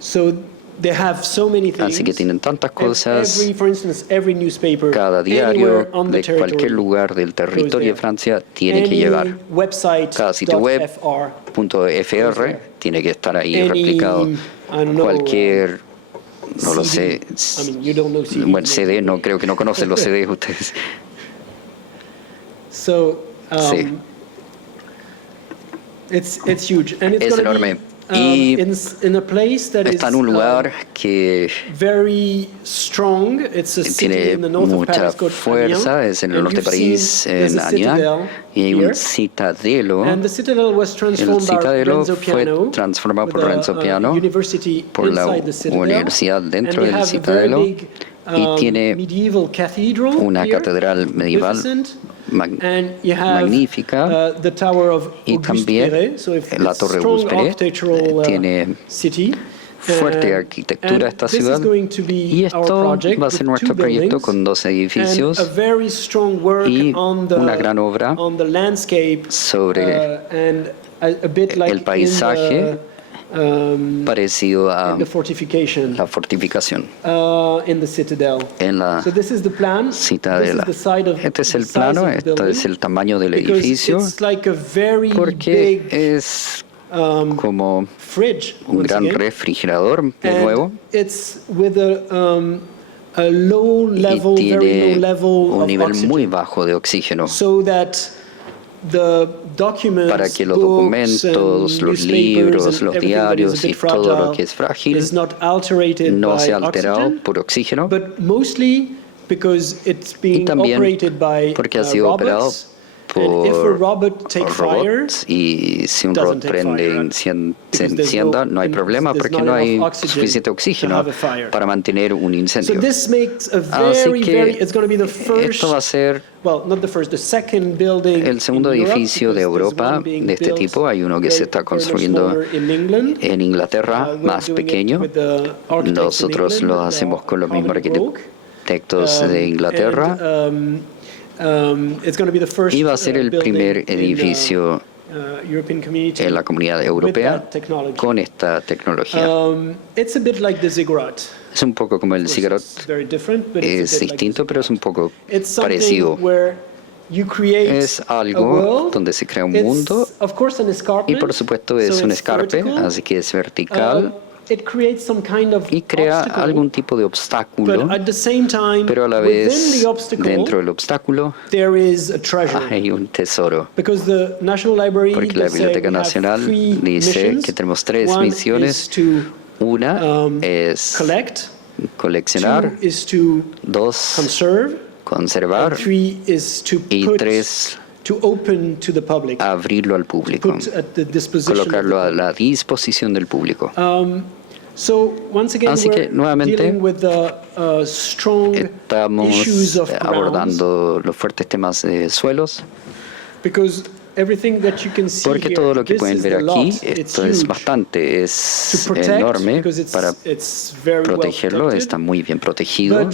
So they have so many things. Así que tienen tantas cosas. For instance, every newspaper, Cada diario anywhere on the de cualquier territory lugar del territorio de there. Francia tiene que Any llevar. website Cada sitio web .fr, .fr tiene que estar ahí Any, replicado. I don't know, Cualquier no lo sé. Bueno, CD, no creo que no conocen los CDs ustedes. Sí. It's huge. And it's Es enorme. Y está en un lugar que tiene mucha fuerza, es en el norte de París, en Aniac, y hay un Citadelo. El Citadelo fue transformado por Lorenzo Piano, por la universidad dentro del Citadelo, y tiene una catedral medieval magnífica, y también la Torre Auguste tiene fuerte arquitectura esta ciudad, y esto va a ser nuestro proyecto con 2 edificios y una gran obra sobre el paisaje parecido a la fortificación en la Citadela. Este es el plano, este es el tamaño del edificio, porque es como un gran refrigerador de nuevo, y tiene un nivel muy bajo de oxígeno, para que los documentos, los libros, los diarios y todo lo que es frágil no sea alterado por oxígeno, y también porque ha sido operado por robots, y si un robot se encienda, no hay problema porque no hay suficiente oxígeno para mantener un incendio. Así que esto va a ser el segundo edificio de Europa de este tipo. Hay uno que se está construyendo en Inglaterra, más pequeño. Nosotros lo hacemos con los mismos arquitectos de Inglaterra. Y va a ser el primer edificio en la comunidad europea con esta tecnología. Es un poco como el ziggurat, es distinto, pero es un poco parecido. Es algo donde se crea un mundo, y por supuesto es un escarpe, así que es vertical, y crea algún tipo de obstáculo, pero a la vez dentro del obstáculo hay un tesoro, porque la Biblioteca Nacional dice que tenemos 3 misiones. Una es coleccionar, 2 conservar, y 3 abrirlo al público, colocarlo a la disposición del público. Así que nuevamente estamos abordando los fuertes temas de suelos, porque todo lo que pueden ver aquí, esto es bastante, es enorme para protegerlo, está muy bien protegido.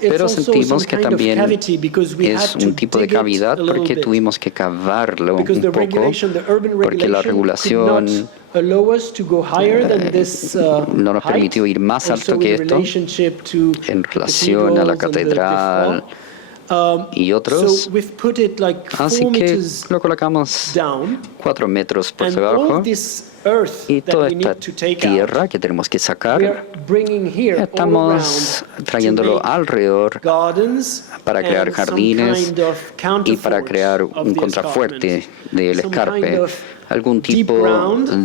Pero sentimos que también es un tipo de cavidad porque tuvimos que cavarlo un poco, porque la regulación no nos permitió ir más alto que esto en relación a la catedral y otros. Así que lo colocamos 4 metros por debajo, y toda esta tierra que tenemos que sacar, estamos trayéndolo alrededor para crear jardines y para crear un contrafuerte del escarpe, algún tipo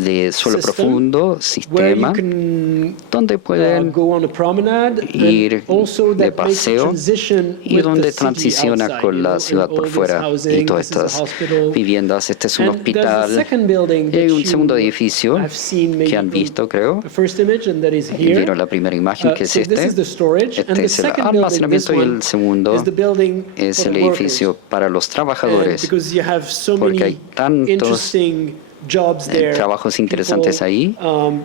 de suelo profundo, sistema, donde pueden ir de paseo y donde transiciona con la ciudad por fuera y todas estas viviendas. Este es un hospital, y hay un segundo edificio que han visto, creo. Vieron la primera imagen, que es este. Este es el almacenamiento, y el segundo es el edificio para los trabajadores, porque hay tantos trabajos interesantes ahí,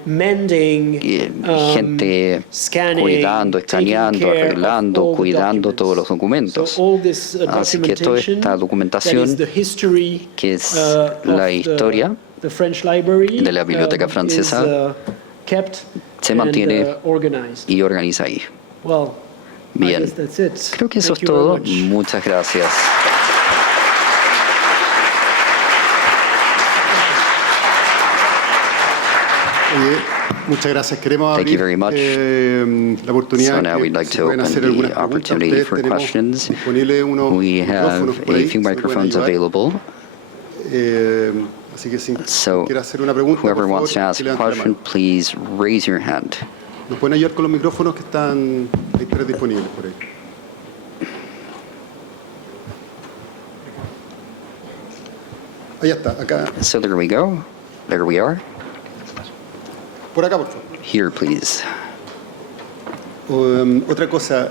y gente cuidando, escaneando, arreglando, cuidando todos los documentos. Así que toda esta documentación, que es la historia de la biblioteca francesa, se mantiene y organiza ahí. Bien, creo que eso es todo. Muchas gracias. Oye, Muchas gracias. Queremos Thank you abrir very much. la oportunidad So now we'd like to open the opportunity for questions. We have a few microphones available. Así que si So quiere hacer una pregunta, whoever por wants to favor, ask a levante la question, mano. please raise your hand. ¿Nos pueden ayudar con los micrófonos que están, hay 3 disponibles por ahí? Ahí está, acá. So there we go. There we are. Por acá, por favor. Here, please. Otra cosa,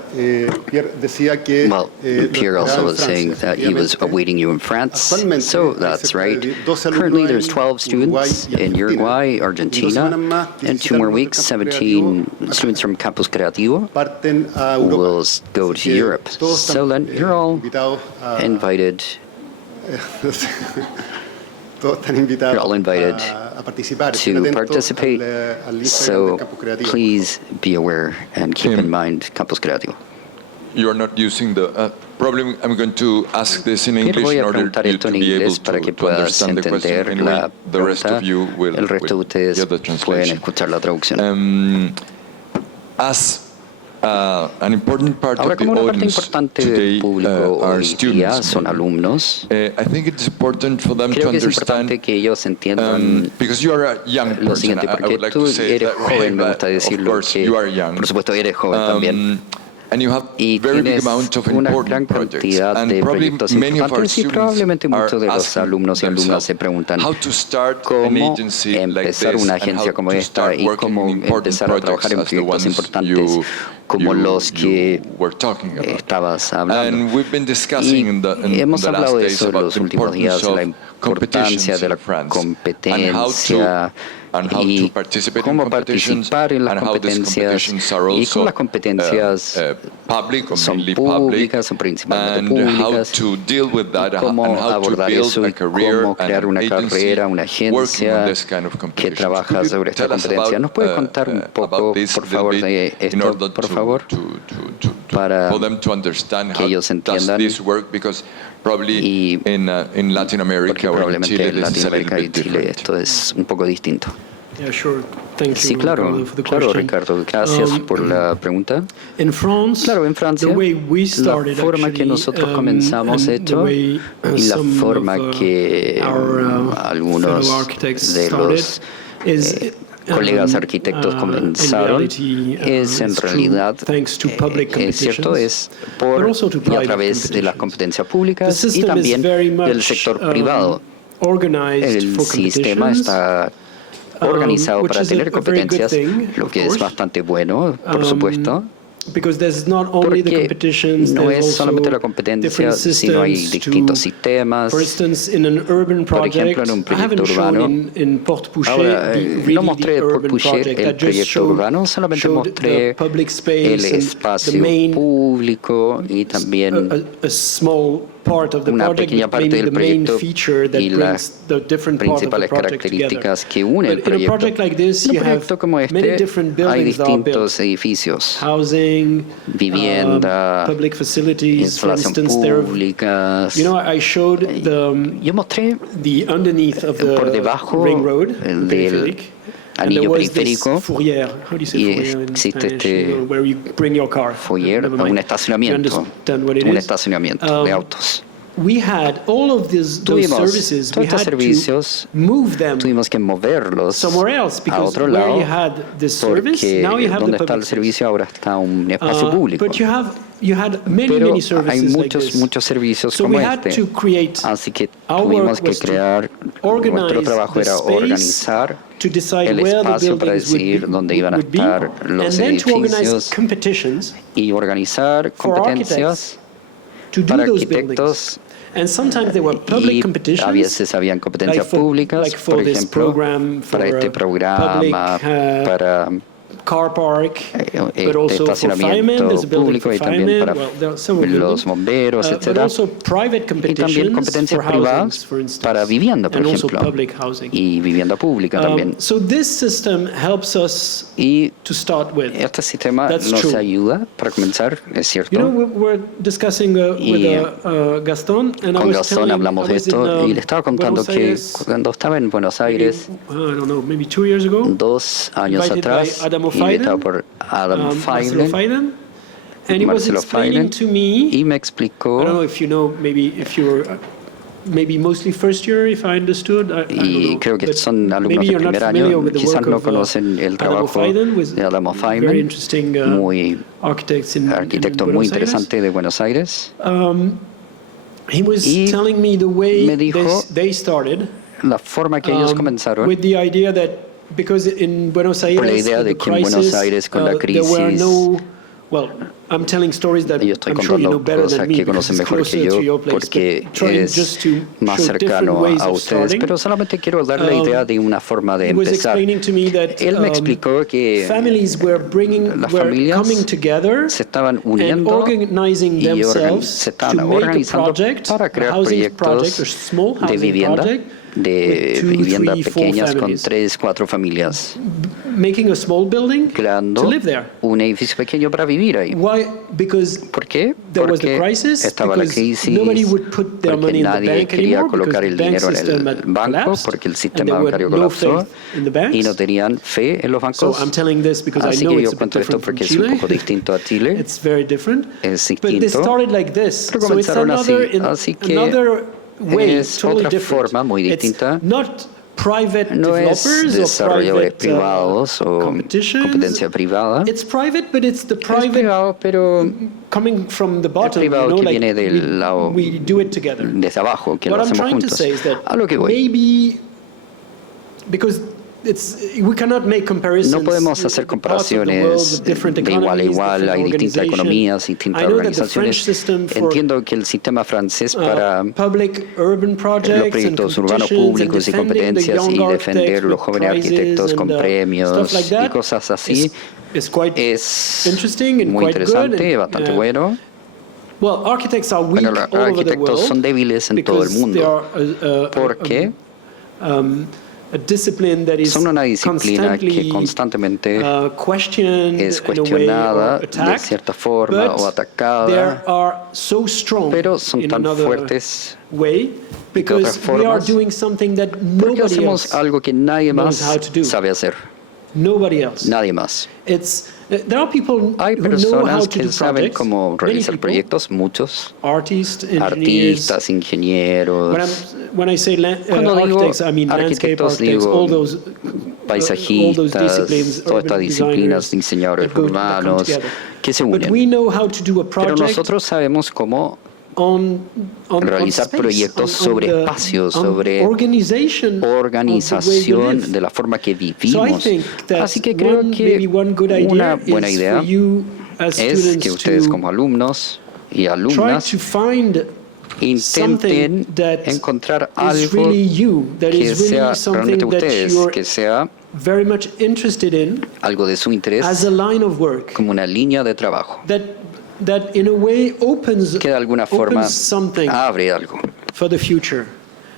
Pierre decía que... Well, Pierre also was saying that he was awaiting you in France, so that's right. Currently, there's 12 students in Uruguay, Argentina, and 2 more weeks, 17 students from Campus Creativo will go to Europe. So then you're all invited. Todos están invitados You're all invited a participar. to participate, so please be aware and keep in mind Campus Creativo. You are not using the problem. I'm going to ask this in English Voy in a order preguntar you esto to en be able inglés para que to puedas understand the question. entender la Anyway, the rest pregunta. of you will El resto de ustedes get the pueden translation. escuchar la traducción. As an important part Ahora, of the como una parte audience importante del today público are hoy día students. son alumnos, I think it's important for them to creo que es understand importante que ellos entiendan because you are a young lo person. siguiente, I porque would like tú to say it eres that way, joven, me but gusta of decirlo, course que you are young. por supuesto eres joven también. And you have Y very big tienes amount of una gran important projects. cantidad And de probably proyectos many of our importantes y students probablemente are muchos de los asking alumnos y alumnas se themselves preguntan how to start an cómo agency like empezar this una and agencia how como to esta start y working cómo in important empezar a trabajar en projects as the proyectos ones importantes como los que were talking about. estabas hablando. And we've been discussing in the Hemos last hablado de days eso en about los the últimos días, importance la of importancia de la competencia y cómo participar en las competencias y cómo las competencias son públicas, son principalmente públicas, y cómo abordar eso y cómo crear una carrera, una agencia que trabaja sobre esta competencia. ¿Nos puede contar un poco, por favor, de esto, por favor, para que ellos entiendan? Y in Latin America or in probablemente Chile, en this is a little Latinoamérica y bit Chile different. esto es un poco distinto. Yeah, sure. Thank Sí, you, claro, Ricardo, for the claro, question. Ricardo, gracias por la pregunta. In France, Claro, en Francia, the way we la started forma que nosotros comenzamos and the esto way, y la some forma of, que our algunos fellow architects de los started is colegas arquitectos comenzaron es en realidad, es cierto, es por y a través de las competencias públicas y también del sector privado. El sistema está organizado para tener competencias, lo que es bastante bueno, por supuesto. Porque no es solamente la competencia, sino hay distintos sistemas. Por ejemplo, en un proyecto urbano, ahora no mostré el proyecto urbano, solamente mostré el espacio público y también una pequeña parte del proyecto y las principales características que unen el proyecto. En un proyecto como este hay distintos edificios, vivienda, instalación públicas. Yo mostré por debajo del anillo periférico y existe este foyer, un estacionamiento de autos. Tuvimos todos estos servicios, tuvimos que moverlos a otro lado porque donde está el servicio ahora está un espacio público. Pero hay muchos servicios como este. Así que tuvimos que crear, nuestro trabajo era organizar el espacio para decidir dónde iban a estar los edificios y organizar competencias para arquitectos. Y a veces habían competencias públicas, por ejemplo, para este programa, para car park, but also for firemen. There's a building for firemen. Well, there are several los buildings. bomberos, But etcétera. also private Y también competitions competencias for housing, privadas for instance, para vivienda, por and also ejemplo, public housing. y vivienda pública también. So this system helps us Y to start with. este sistema That's nos true. ayuda para comenzar, es cierto. You know, we're discussing with Gaston, and I Con was Gastón telling, hablamos I de was in, esto y le estaba contando Buenos que Aires, cuando estaba en Buenos Aires, I don't know, maybe 2 years ago, 2 años invited atrás, by Adam invitado O'Fiden, por Adam Marcelo Feilen, Fiden, and he was Marcelo explaining Feilen, to me, y me I don't know explicó, if you know, maybe if you're maybe mostly first year, if I understood. I don't y know, creo que but son alumnos maybe de you're not primer familiar año, with the quizás work no of conocen el Adam trabajo O'Fiden, with de Adam very Feilen, interesting muy architects in arquitecto muy Buenos Aires. interesante de Buenos Aires. He was Y telling me the way me dijo they started. La forma que ellos comenzaron, With the idea that because in Buenos Aires, por la idea de que en Buenos Aires con la there were crisis, no, well, I'm telling stories that yo estoy I'm sure you know contando better cosas than me que because conocen it's mejor closer que to yo, your place, porque but trying es just to más show different cercano ways a of ustedes, starting. pero solamente quiero dar la idea de una forma de He was empezar. explaining to me that Él me explicó que families were las were familias coming together se estaban and uniendo organizing y themselves se to estaban make a organizando project, para a crear housing project, proyectos or small de housing vivienda, project, de with 2, vivienda 3, 4 pequeñas con families. 3, 4 familias, Making a small building to creando live there. un edificio pequeño para vivir ahí. Why? Because ¿Por qué? there was the Porque crisis, estaba la because crisis, nobody would put their porque money in the nadie bank quería anymore, colocar because el the bank dinero en system el had banco, collapsed, porque el and sistema there were bancario no colapsó faith in the banks. y no tenían fe en los So bancos. I'm telling this because I Así know que it's yo a bit cuento esto different from porque es un Chile. poco distinto a Chile, It's very different. es But they distinto, started like this. pero So it's comenzaron así. another, Así que another way, es totally otra different. forma muy distinta. It's not private No es developers or desarrolladores private privados o competitions. competencia privada. It's private, but it's the Es private privado, pero coming from the bottom. privado You know, que like viene del lado we do it together. desde abajo, que What lo I'm hacemos trying to juntos. say is that A lo que voy. maybe because we cannot make comparisons. No podemos hacer with parts of the world, comparaciones with different de igual a economies, igual, different hay distintas organizations. economías, distintas I know that the French organizaciones. system for Entiendo que el sistema francés para public urban projects los proyectos urbanos públicos y competencias y defender los jóvenes arquitectos con premios y cosas así es quite es interesting and muy quite interesante, good, bastante bueno. Well, architects are weak Pero los all over the arquitectos world son débiles en todo el because they mundo are porque a discipline that is son una disciplina que constantemente questioned es in a way cuestionada or de attacked, cierta forma but o atacada, they are so strong pero son in tan another fuertes way because otras we are formas, doing something that porque nobody hacemos else algo que nadie knows más how to do. sabe hacer, Nobody else. nadie más. There are people Hay who know how personas to que do saben projects. cómo Many realizar people, proyectos, muchos, artists, engineers. artistas, ingenieros. When I say Cuando digo architects, I mean landscape arquitectos, architects, digo all those paisajistas, disciplines, todas estas urban disciplinas, designers diseñadores that come urbanos, together. que se But unen. we know how to do a Pero project nosotros sabemos cómo on realizar space, proyectos sobre the- espacios, on sobre organization of the way we organización live. de la forma que So I vivimos. think that Así que creo maybe one good que una idea buena is idea for you as es que students ustedes to como alumnos y try alumnas to find intenten something that encontrar is algo really you, that que is sea really something realmente that ustedes, you're que sea very much interested in algo de su interés as a line of work. como una línea de trabajo, That in a way opens que de alguna forma something abre algo for the future.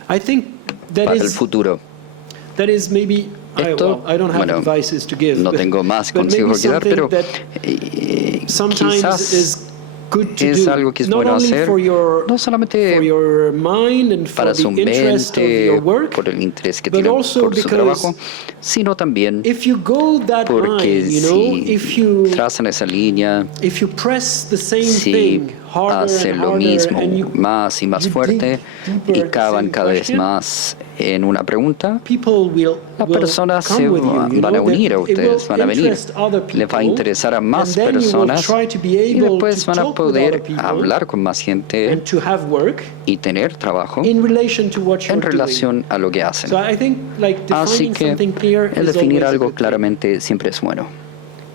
I think para el futuro. that is maybe Esto, I don't have bueno, advices to give. no but- tengo más but maybe consejos que dar, pero something that sometimes quizás is good to es do. algo que es Not bueno only hacer, for your, no solamente for your mind and para for the su interest of mente, your work, por el interés que but tienen also por su because trabajo, sino también if you go that porque line, you know, si if you trazan esa línea, if you press the same si thing harder hacen and lo harder mismo and you, más y más you fuerte dig deeper y at the cavan same cada vez question, más en una pregunta, people las will personas come se with you, you van a know, unir a that it will ustedes, van a venir. interest other Les va a people, interesar a más and then you will personas try to be y able después to van a talk with other poder people hablar con más gente and to have work y tener trabajo in relation to what you're en doing. relación a lo que hacen. So I think like Así defining que something clear el is definir always a algo good thing. claramente siempre es bueno.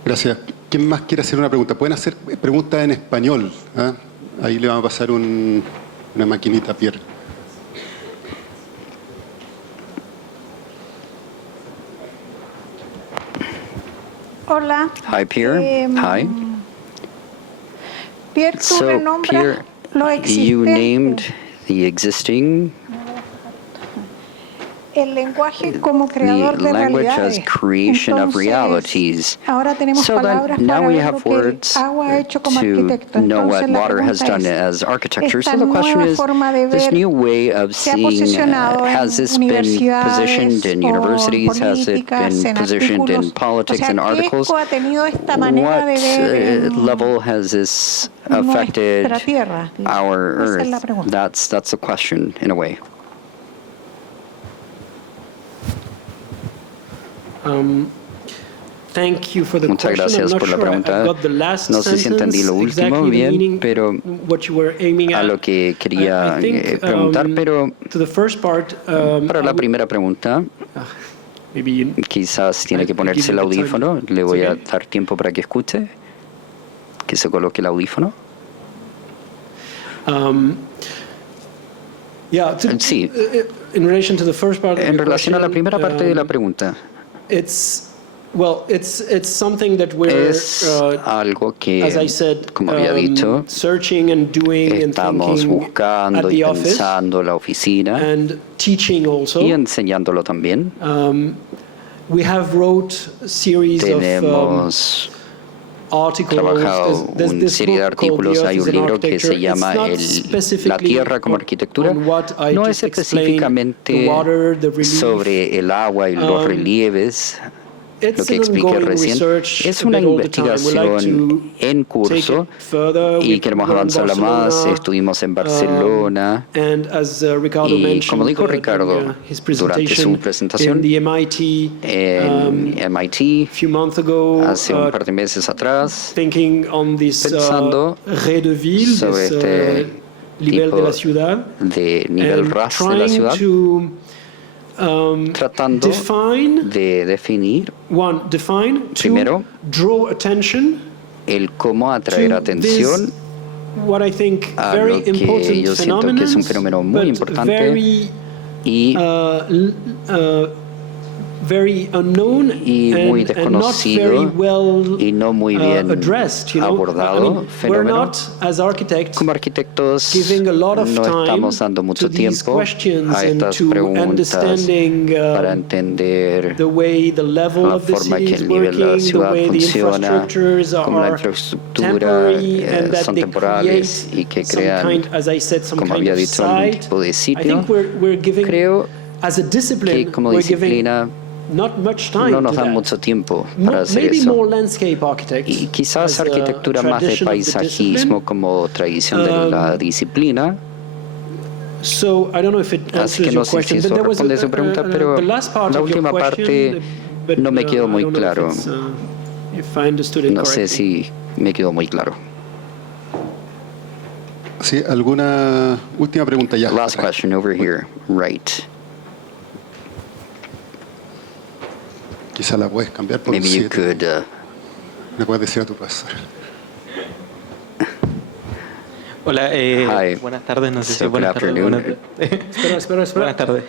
Gracias. ¿Quién más quiere hacer una pregunta? Pueden hacer preguntas en español. ¿Ah? Ahí le vamos a pasar una maquinita a Pierre. Hola. Hi, Pierre. Hi. Pierre, tú So, renombras Pierre, lo you existente. named the existing, El lenguaje como creador the de language realidades. as creation of Entonces, realities. ahora tenemos So palabras then now para we ver have lo que el words agua ha hecho como to arquitecto. know what Entonces, la water has pregunta done es, as architecture. esta So the question nueva is, forma de this ver new way of se ha seeing, posicionado has en this been positioned universidades in o en universities? Has it políticas, been en positioned in artículos. O politics sea, and ¿qué articles? eco ha tenido esta manera de What ver level has this affected nuestra tierra? our Esa es la earth? pregunta. That's the question, in a way. Thank you for the Muchas question. I'm gracias not por la sure pregunta. I got the last No sé si entendí lo sentence, último exactly the bien, meaning, pero what you were aiming a at. lo que quería I think, preguntar, pero to the first part, para la primera pregunta, maybe you, quizás tiene que I'll ponerse give el you the time. audífono. Le It's voy a okay. dar tiempo para que escuche, que se coloque el audífono. Yeah, Sí. In relation to the first part of En your relación a la question, primera parte de la pregunta, it's something that we're, es algo que, as I said, como había dicho, searching and doing and estamos thinking buscando at y the office pensando la oficina and teaching also. y enseñándolo también. We have wrote a series Tenemos articles. trabajado There's una this serie de book called artículos. The Hay Earth un is an libro que se Architecture. llama It's not La specifically Tierra como Arquitectura. on what I No es just explained, específicamente the water, the relief. sobre el agua y los relieves, lo It's que an expliqué ongoing recién. research Es una that all the time. We like investigación to en take curso it further. y queremos We're in avanzarla más. Barcelona, Estuvimos en Barcelona and as Ricardo y, como mentioned dijo Ricardo during his durante su presentation, presentación, in the MIT en MIT a few months ago, hace un par de meses atrás, thinking on this pensando ray de ville, sobre this este nivel de tipo la ciudad, de nivel and ras de la trying ciudad, to tratando define, de definir to primero draw attention el cómo atraer to atención this, what I think a very lo que important yo siento que es un fenómeno muy but importante very, y very unknown y muy and not desconocido very well y no muy bien addressed, you know? abordado I mean, we're fenómeno. not, as architects, Como arquitectos giving a lot of no time estamos dando to mucho these tiempo questions a and estas to preguntas understanding para entender the way the level la of the forma city que is el nivel de la working, the ciudad way the funciona, infrastructures como la are infraestructura temporary and that son they temporales create y que some crean, kind, as I said, some como kind había of dicho, algún site. tipo de I sitio. think we're giving, Creo as a discipline, que como we're giving disciplina not much time no nos to dan that. mucho tiempo para hacer Maybe eso. more landscape architects, Y quizás as a arquitectura más de tradition of the paisajismo discipline. como tradición de la disciplina. So I don't know if it Así answers que no your sé question, si but eso there was responde a su pregunta, pero the last part la of your última question, parte but, no me quedó I muy don't know claro. if I understood it No correctly. sé si me quedó muy claro. Sí, ¿alguna última pregunta ya? Last question over here, right. Quizá la puedes cambiar por Maybe you 7. could Le puedes decir a tu profesor. Hola, Hi. buenas tardes, no sé So si buenas good tardes. afternoon. Espera. Buenas tardes.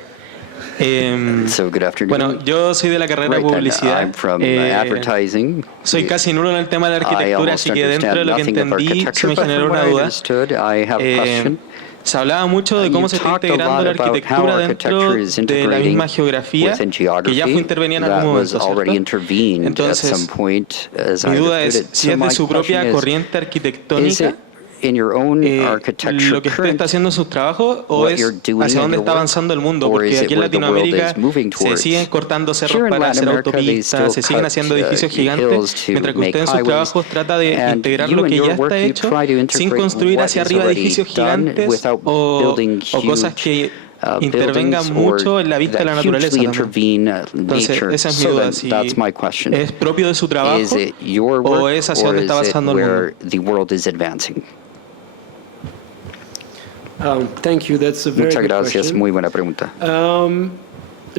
So good afternoon. Bueno, yo soy de la carrera de Right then, publicidad. I'm from advertising. Soy casi nulo en el tema de la I arquitectura, almost así que dentro de understand lo que nothing of entendí se architecture, me but generó from what una I duda. understood, I have a question. Se hablaba mucho de cómo You se está talked a integrando la lot about how arquitectura dentro architecture is de la integrating misma geografía within que ya fue geography intervenida en that algún was momento, already ¿cierto? intervened at Entonces, some point, as I mi duda understood es it. si So es de my su question propia is, corriente is arquitectónica it in your own architecture lo que usted current está haciendo en sus trabajos o what es you're doing hacia in dónde your está work, avanzando el mundo, or porque is it aquí en where the world Latinoamérica is moving se towards? siguen cortando cerros Here in para Latin hacer America, they autopistas, still se siguen cut haciendo edificios hills gigantes, to mientras que make usted en sus highways, trabajos trata de and integrar you lo in que your ya work, está you hecho try to sin integrate construir what hacia is arriba already edificios done gigantes without building o cosas que intervengan buildings mucho or en la vista de la that naturaleza hugely también. intervene Entonces, nature. esa es mi So duda, then, si that's my question. es propio de su Is trabajo it your o work, es hacia or dónde está is it avanzando el mundo. where the world is advancing? Thank you. That's a very Muchas good gracias, question. muy buena pregunta.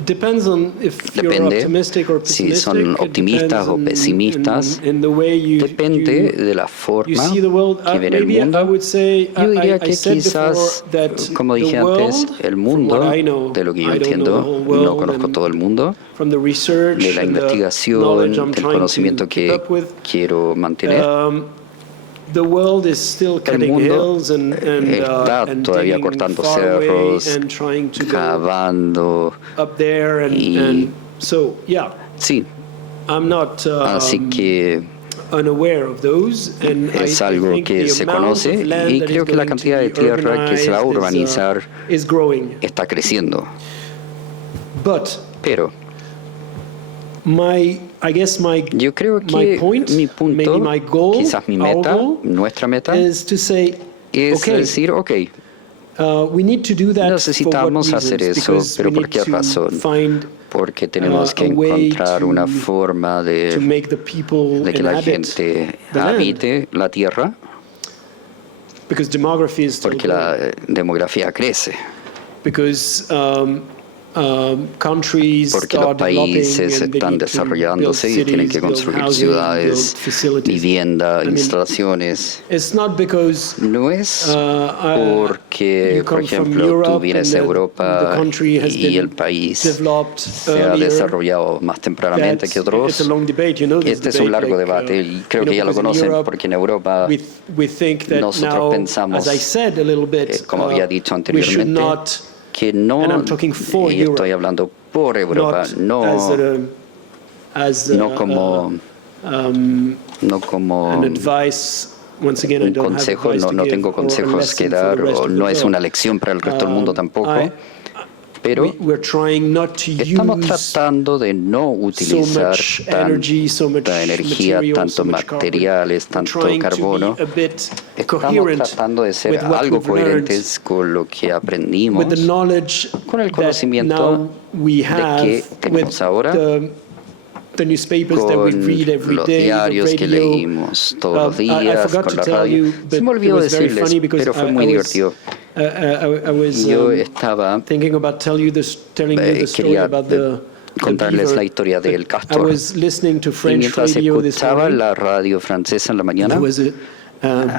Depends on if you're Depende optimistic or si pessimistic. son It optimistas o depends pesimistas. in the way Depende de la you forma see the world. que ven el Maybe I mundo. would say, Yo diría I que said before quizás, that como dije the antes, world, el from mundo, what I know, de lo que yo I don't know the entiendo, whole no world, conozco and todo el mundo, from the research de la and the investigación, knowledge I'm del trying conocimiento to que keep up with, quiero mantener. the world is still El cutting mundo hills and está todavía digging cortando far away cerros, and trying to go cavando. up there and so yeah, Sí, I'm not así que unaware of those, and es I algo think que the se amount conoce of land y that creo is que la going to cantidad de be tierra que se va a urbanizar is growing. está creciendo. But Pero I guess my yo creo que point, mi maybe punto, my goal, quizás mi our meta, goal, nuestra meta, is to say, es okay, decir, ok, we need to do that for what necesitamos hacer reasons? eso, Because pero we ¿por need qué to razón? find Porque tenemos que a way encontrar una forma to de make the people que la inhabit gente the land. habite la tierra, Because demography is still porque growing. la demografía crece, Because countries porque los start developing países and they están need to desarrollándose build y tienen cities, que build construir housing, ciudades, build facilities. vivienda, I mean, instalaciones. It's not because No es porque, you por come from ejemplo, tú Europe vienes and a Europa the country has y el been país developed se ha earlier, desarrollado más tempranamente that que otros. it's a long debate, you know, this Este es un debate, largo like, debate y creo you que ya know, lo because in conocen Europe, porque en Europa we think that nosotros now, pensamos, as I said a little bit, como había dicho we should anteriormente, not, que no, and I'm talking for y estoy Europe, hablando por Europa, not as no como an advice. Once again, I un don't have consejo, advice to no give tengo or a consejos lesson que for the dar, rest o of the no es world. una lección para el resto del mundo tampoco, pero We're trying not to estamos use tratando de no utilizar much energy, so much tanta energía, material, tantos so much carbon. materiales, We're tanto trying carbono. to be a bit Estamos coherent tratando de ser with what algo we've learned, coherentes con lo que aprendimos, with the knowledge con el that conocimiento now we have, de que tenemos with ahora, the newspapers that we con read every los day, the diarios que radio. leímos todos los I días, forgot con to la tell radio. you, Se but me it olvidó was very decirles, funny because pero fue I muy was, divertido. I was Yo estaba, thinking about telling you the story quería about the contarles beaver. la historia del I castor. was listening to Y French mientras radio this escuchaba morning. la radio francesa en la mañana, There was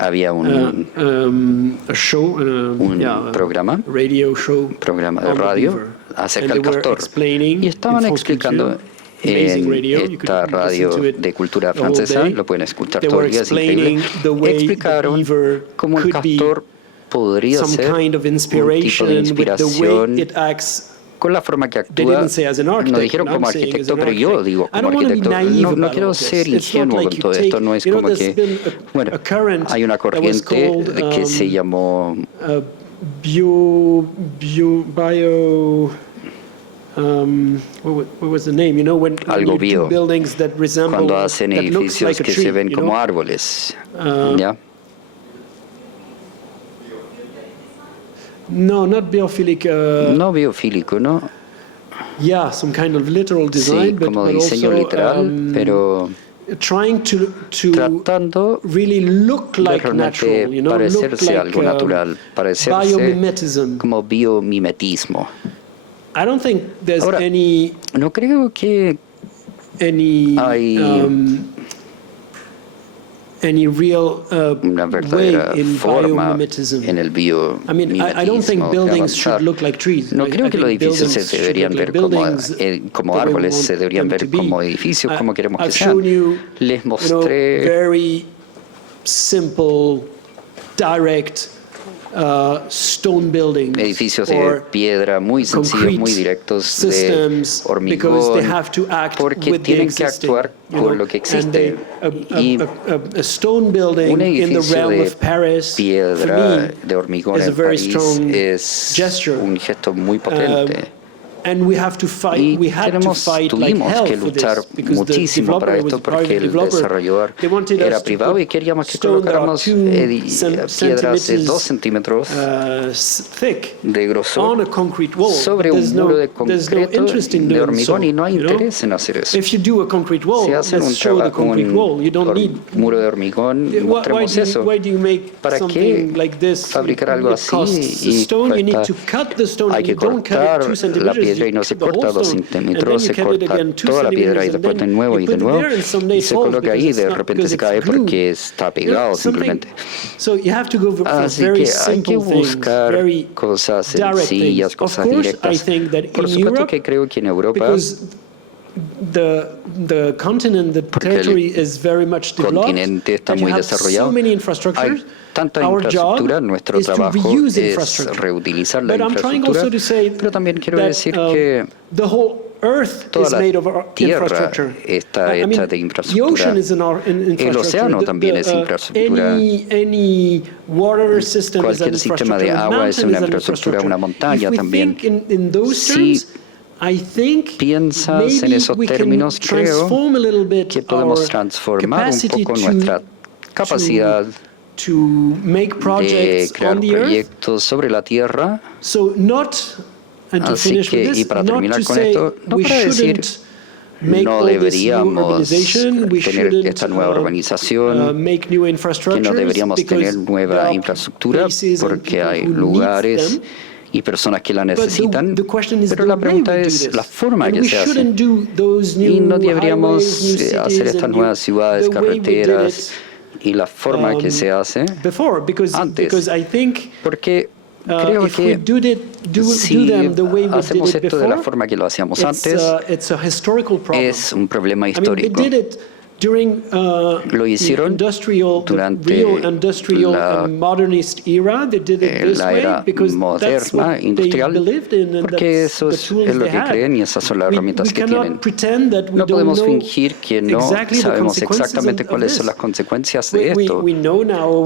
había a show, un programa, radio show programa de on the radio beaver. acerca And del they were castor. explaining Y estaban in France explicando Culture, amazing en radio. You esta could radio listen to it de cultura the whole francesa, day. lo pueden escuchar They todo were el día, es increíble. explaining the way the Explicaron beaver cómo el could be castor podría some ser kind of un tipo inspiration de with the inspiración way it acts. con la forma que They actúa. didn't say as an architect, No dijeron but como I'm saying as arquitecto, an pero yo architect. digo I como don't want to be arquitecto. naive No about quiero all ser this. It's not ingenuo like con you todo take, esto. No es you know, como there's que, been bueno, a current hay una that was corriente called, que se llamó bio, what was the name? You know, when algo you bio, do buildings that resemble, cuando hacen that looks edificios like a que tree, se ven you como know? árboles. ¿Ya? No, not biophilic. No biofílico, ¿no? Yeah, some kind of literal Sí, design, como but diseño also literal, pero trying to tratando really look de like realmente natural, you know, look parecerse like algo natural, parecerse biomimetism. como biomimetismo. I don't think there's Ahora, any no creo que hay any real una way verdadera in forma biomimetism. en el I mean, I don't think biomimetismo que buildings should avanzar. look like trees. No I creo que los think edificios se buildings should deberían look ver like como, buildings como the way we árboles, want se deberían them ver to be. como edificios, como queremos que I've sean. shown you, Les you know, mostré very simple, direct stone buildings edificios de or piedra muy sencillos, muy directos, de systems, because they hormigón, have to act porque with the tienen que existing, actuar you know, con lo que and existe. Y a stone building un in the edificio realm de of Paris, for piedra, me, de hormigón is a en very París strong es gesture. un gesto muy potente. And we have to fight. Y We had to fight like tuvimos hell que for luchar this because the muchísimo para developer was esto a private porque el developer. desarrollador They wanted era us to privado put y queríamos que stone that are colocáramos 2 piedras de 2 centimeters centímetros thick de grosor on a concrete wall. sobre There's un muro de there's no concreto interest in de doing hormigón so, y no hay you know? interés en hacer eso. If you do a concrete wall, Si hacen un let's show the trabajo, concrete wall. You don't need. muro de hormigón, mostremos eso. Why do you make ¿Para something qué like this? fabricar algo It así costs y stone. You need cuesta? to cut the stone. Hay And que you don't cut it cortar 2 la centimeters. You piedra y no se corta a 2 centímetros, se corta toda la piedra y después de nuevo y se coloca ahí y de repente se cae porque está pegado simplemente. Así que hay que buscar cosas sencillas, cosas directas. Por supuesto que creo que en Europa, the continente está muy desarrollado, hay tanta infraestructura, nuestro trabajo es reutilizar la infraestructura, pero también quiero decir que toda la tierra está hecha de infraestructura. El océano también es infraestructura. Cualquier sistema de agua es una infraestructura, una montaña también. Si piensas en esos términos, creo que podemos transformar un poco nuestra capacidad de crear proyectos sobre la tierra. Así que, y para terminar con esto, no para decir no deberíamos tener esta nueva urbanización, que no deberíamos tener nueva infraestructura, porque hay lugares y personas que la necesitan, pero la pregunta es la forma que se hace. Y no deberíamos hacer estas nuevas ciudades, carreteras, y la forma que se hace antes, porque creo que si hacemos esto de la forma que lo hacíamos antes, es un problema histórico. Lo hicieron durante la era moderna, industrial, porque eso es lo que creen y esas son las herramientas que tienen. No podemos fingir que no sabemos exactamente cuáles son las consecuencias de esto.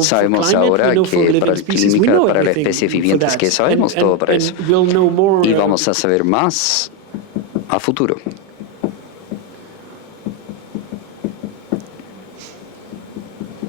Sabemos ahora que para el clima, para la especie vivientes, que sabemos todo para eso. Y vamos a saber más a futuro.